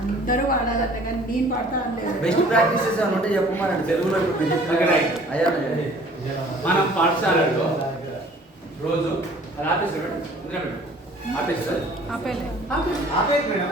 అందరూ వాడాలంటే కానీ నేను పడతా అనలేదు. బెస్ట్ ప్రాక్టీసెస్ ఏమైనా ఉంటే చెప్పమనండి తెలుగులో ఇప్పుడు నేను చెప్తాను. Okay, right. అయ్యా మనం పాఠశాలలో రోజు అది ఆపేసి మేడం. ఆపేసి ఆపేలే. ఆపేసి మేడం.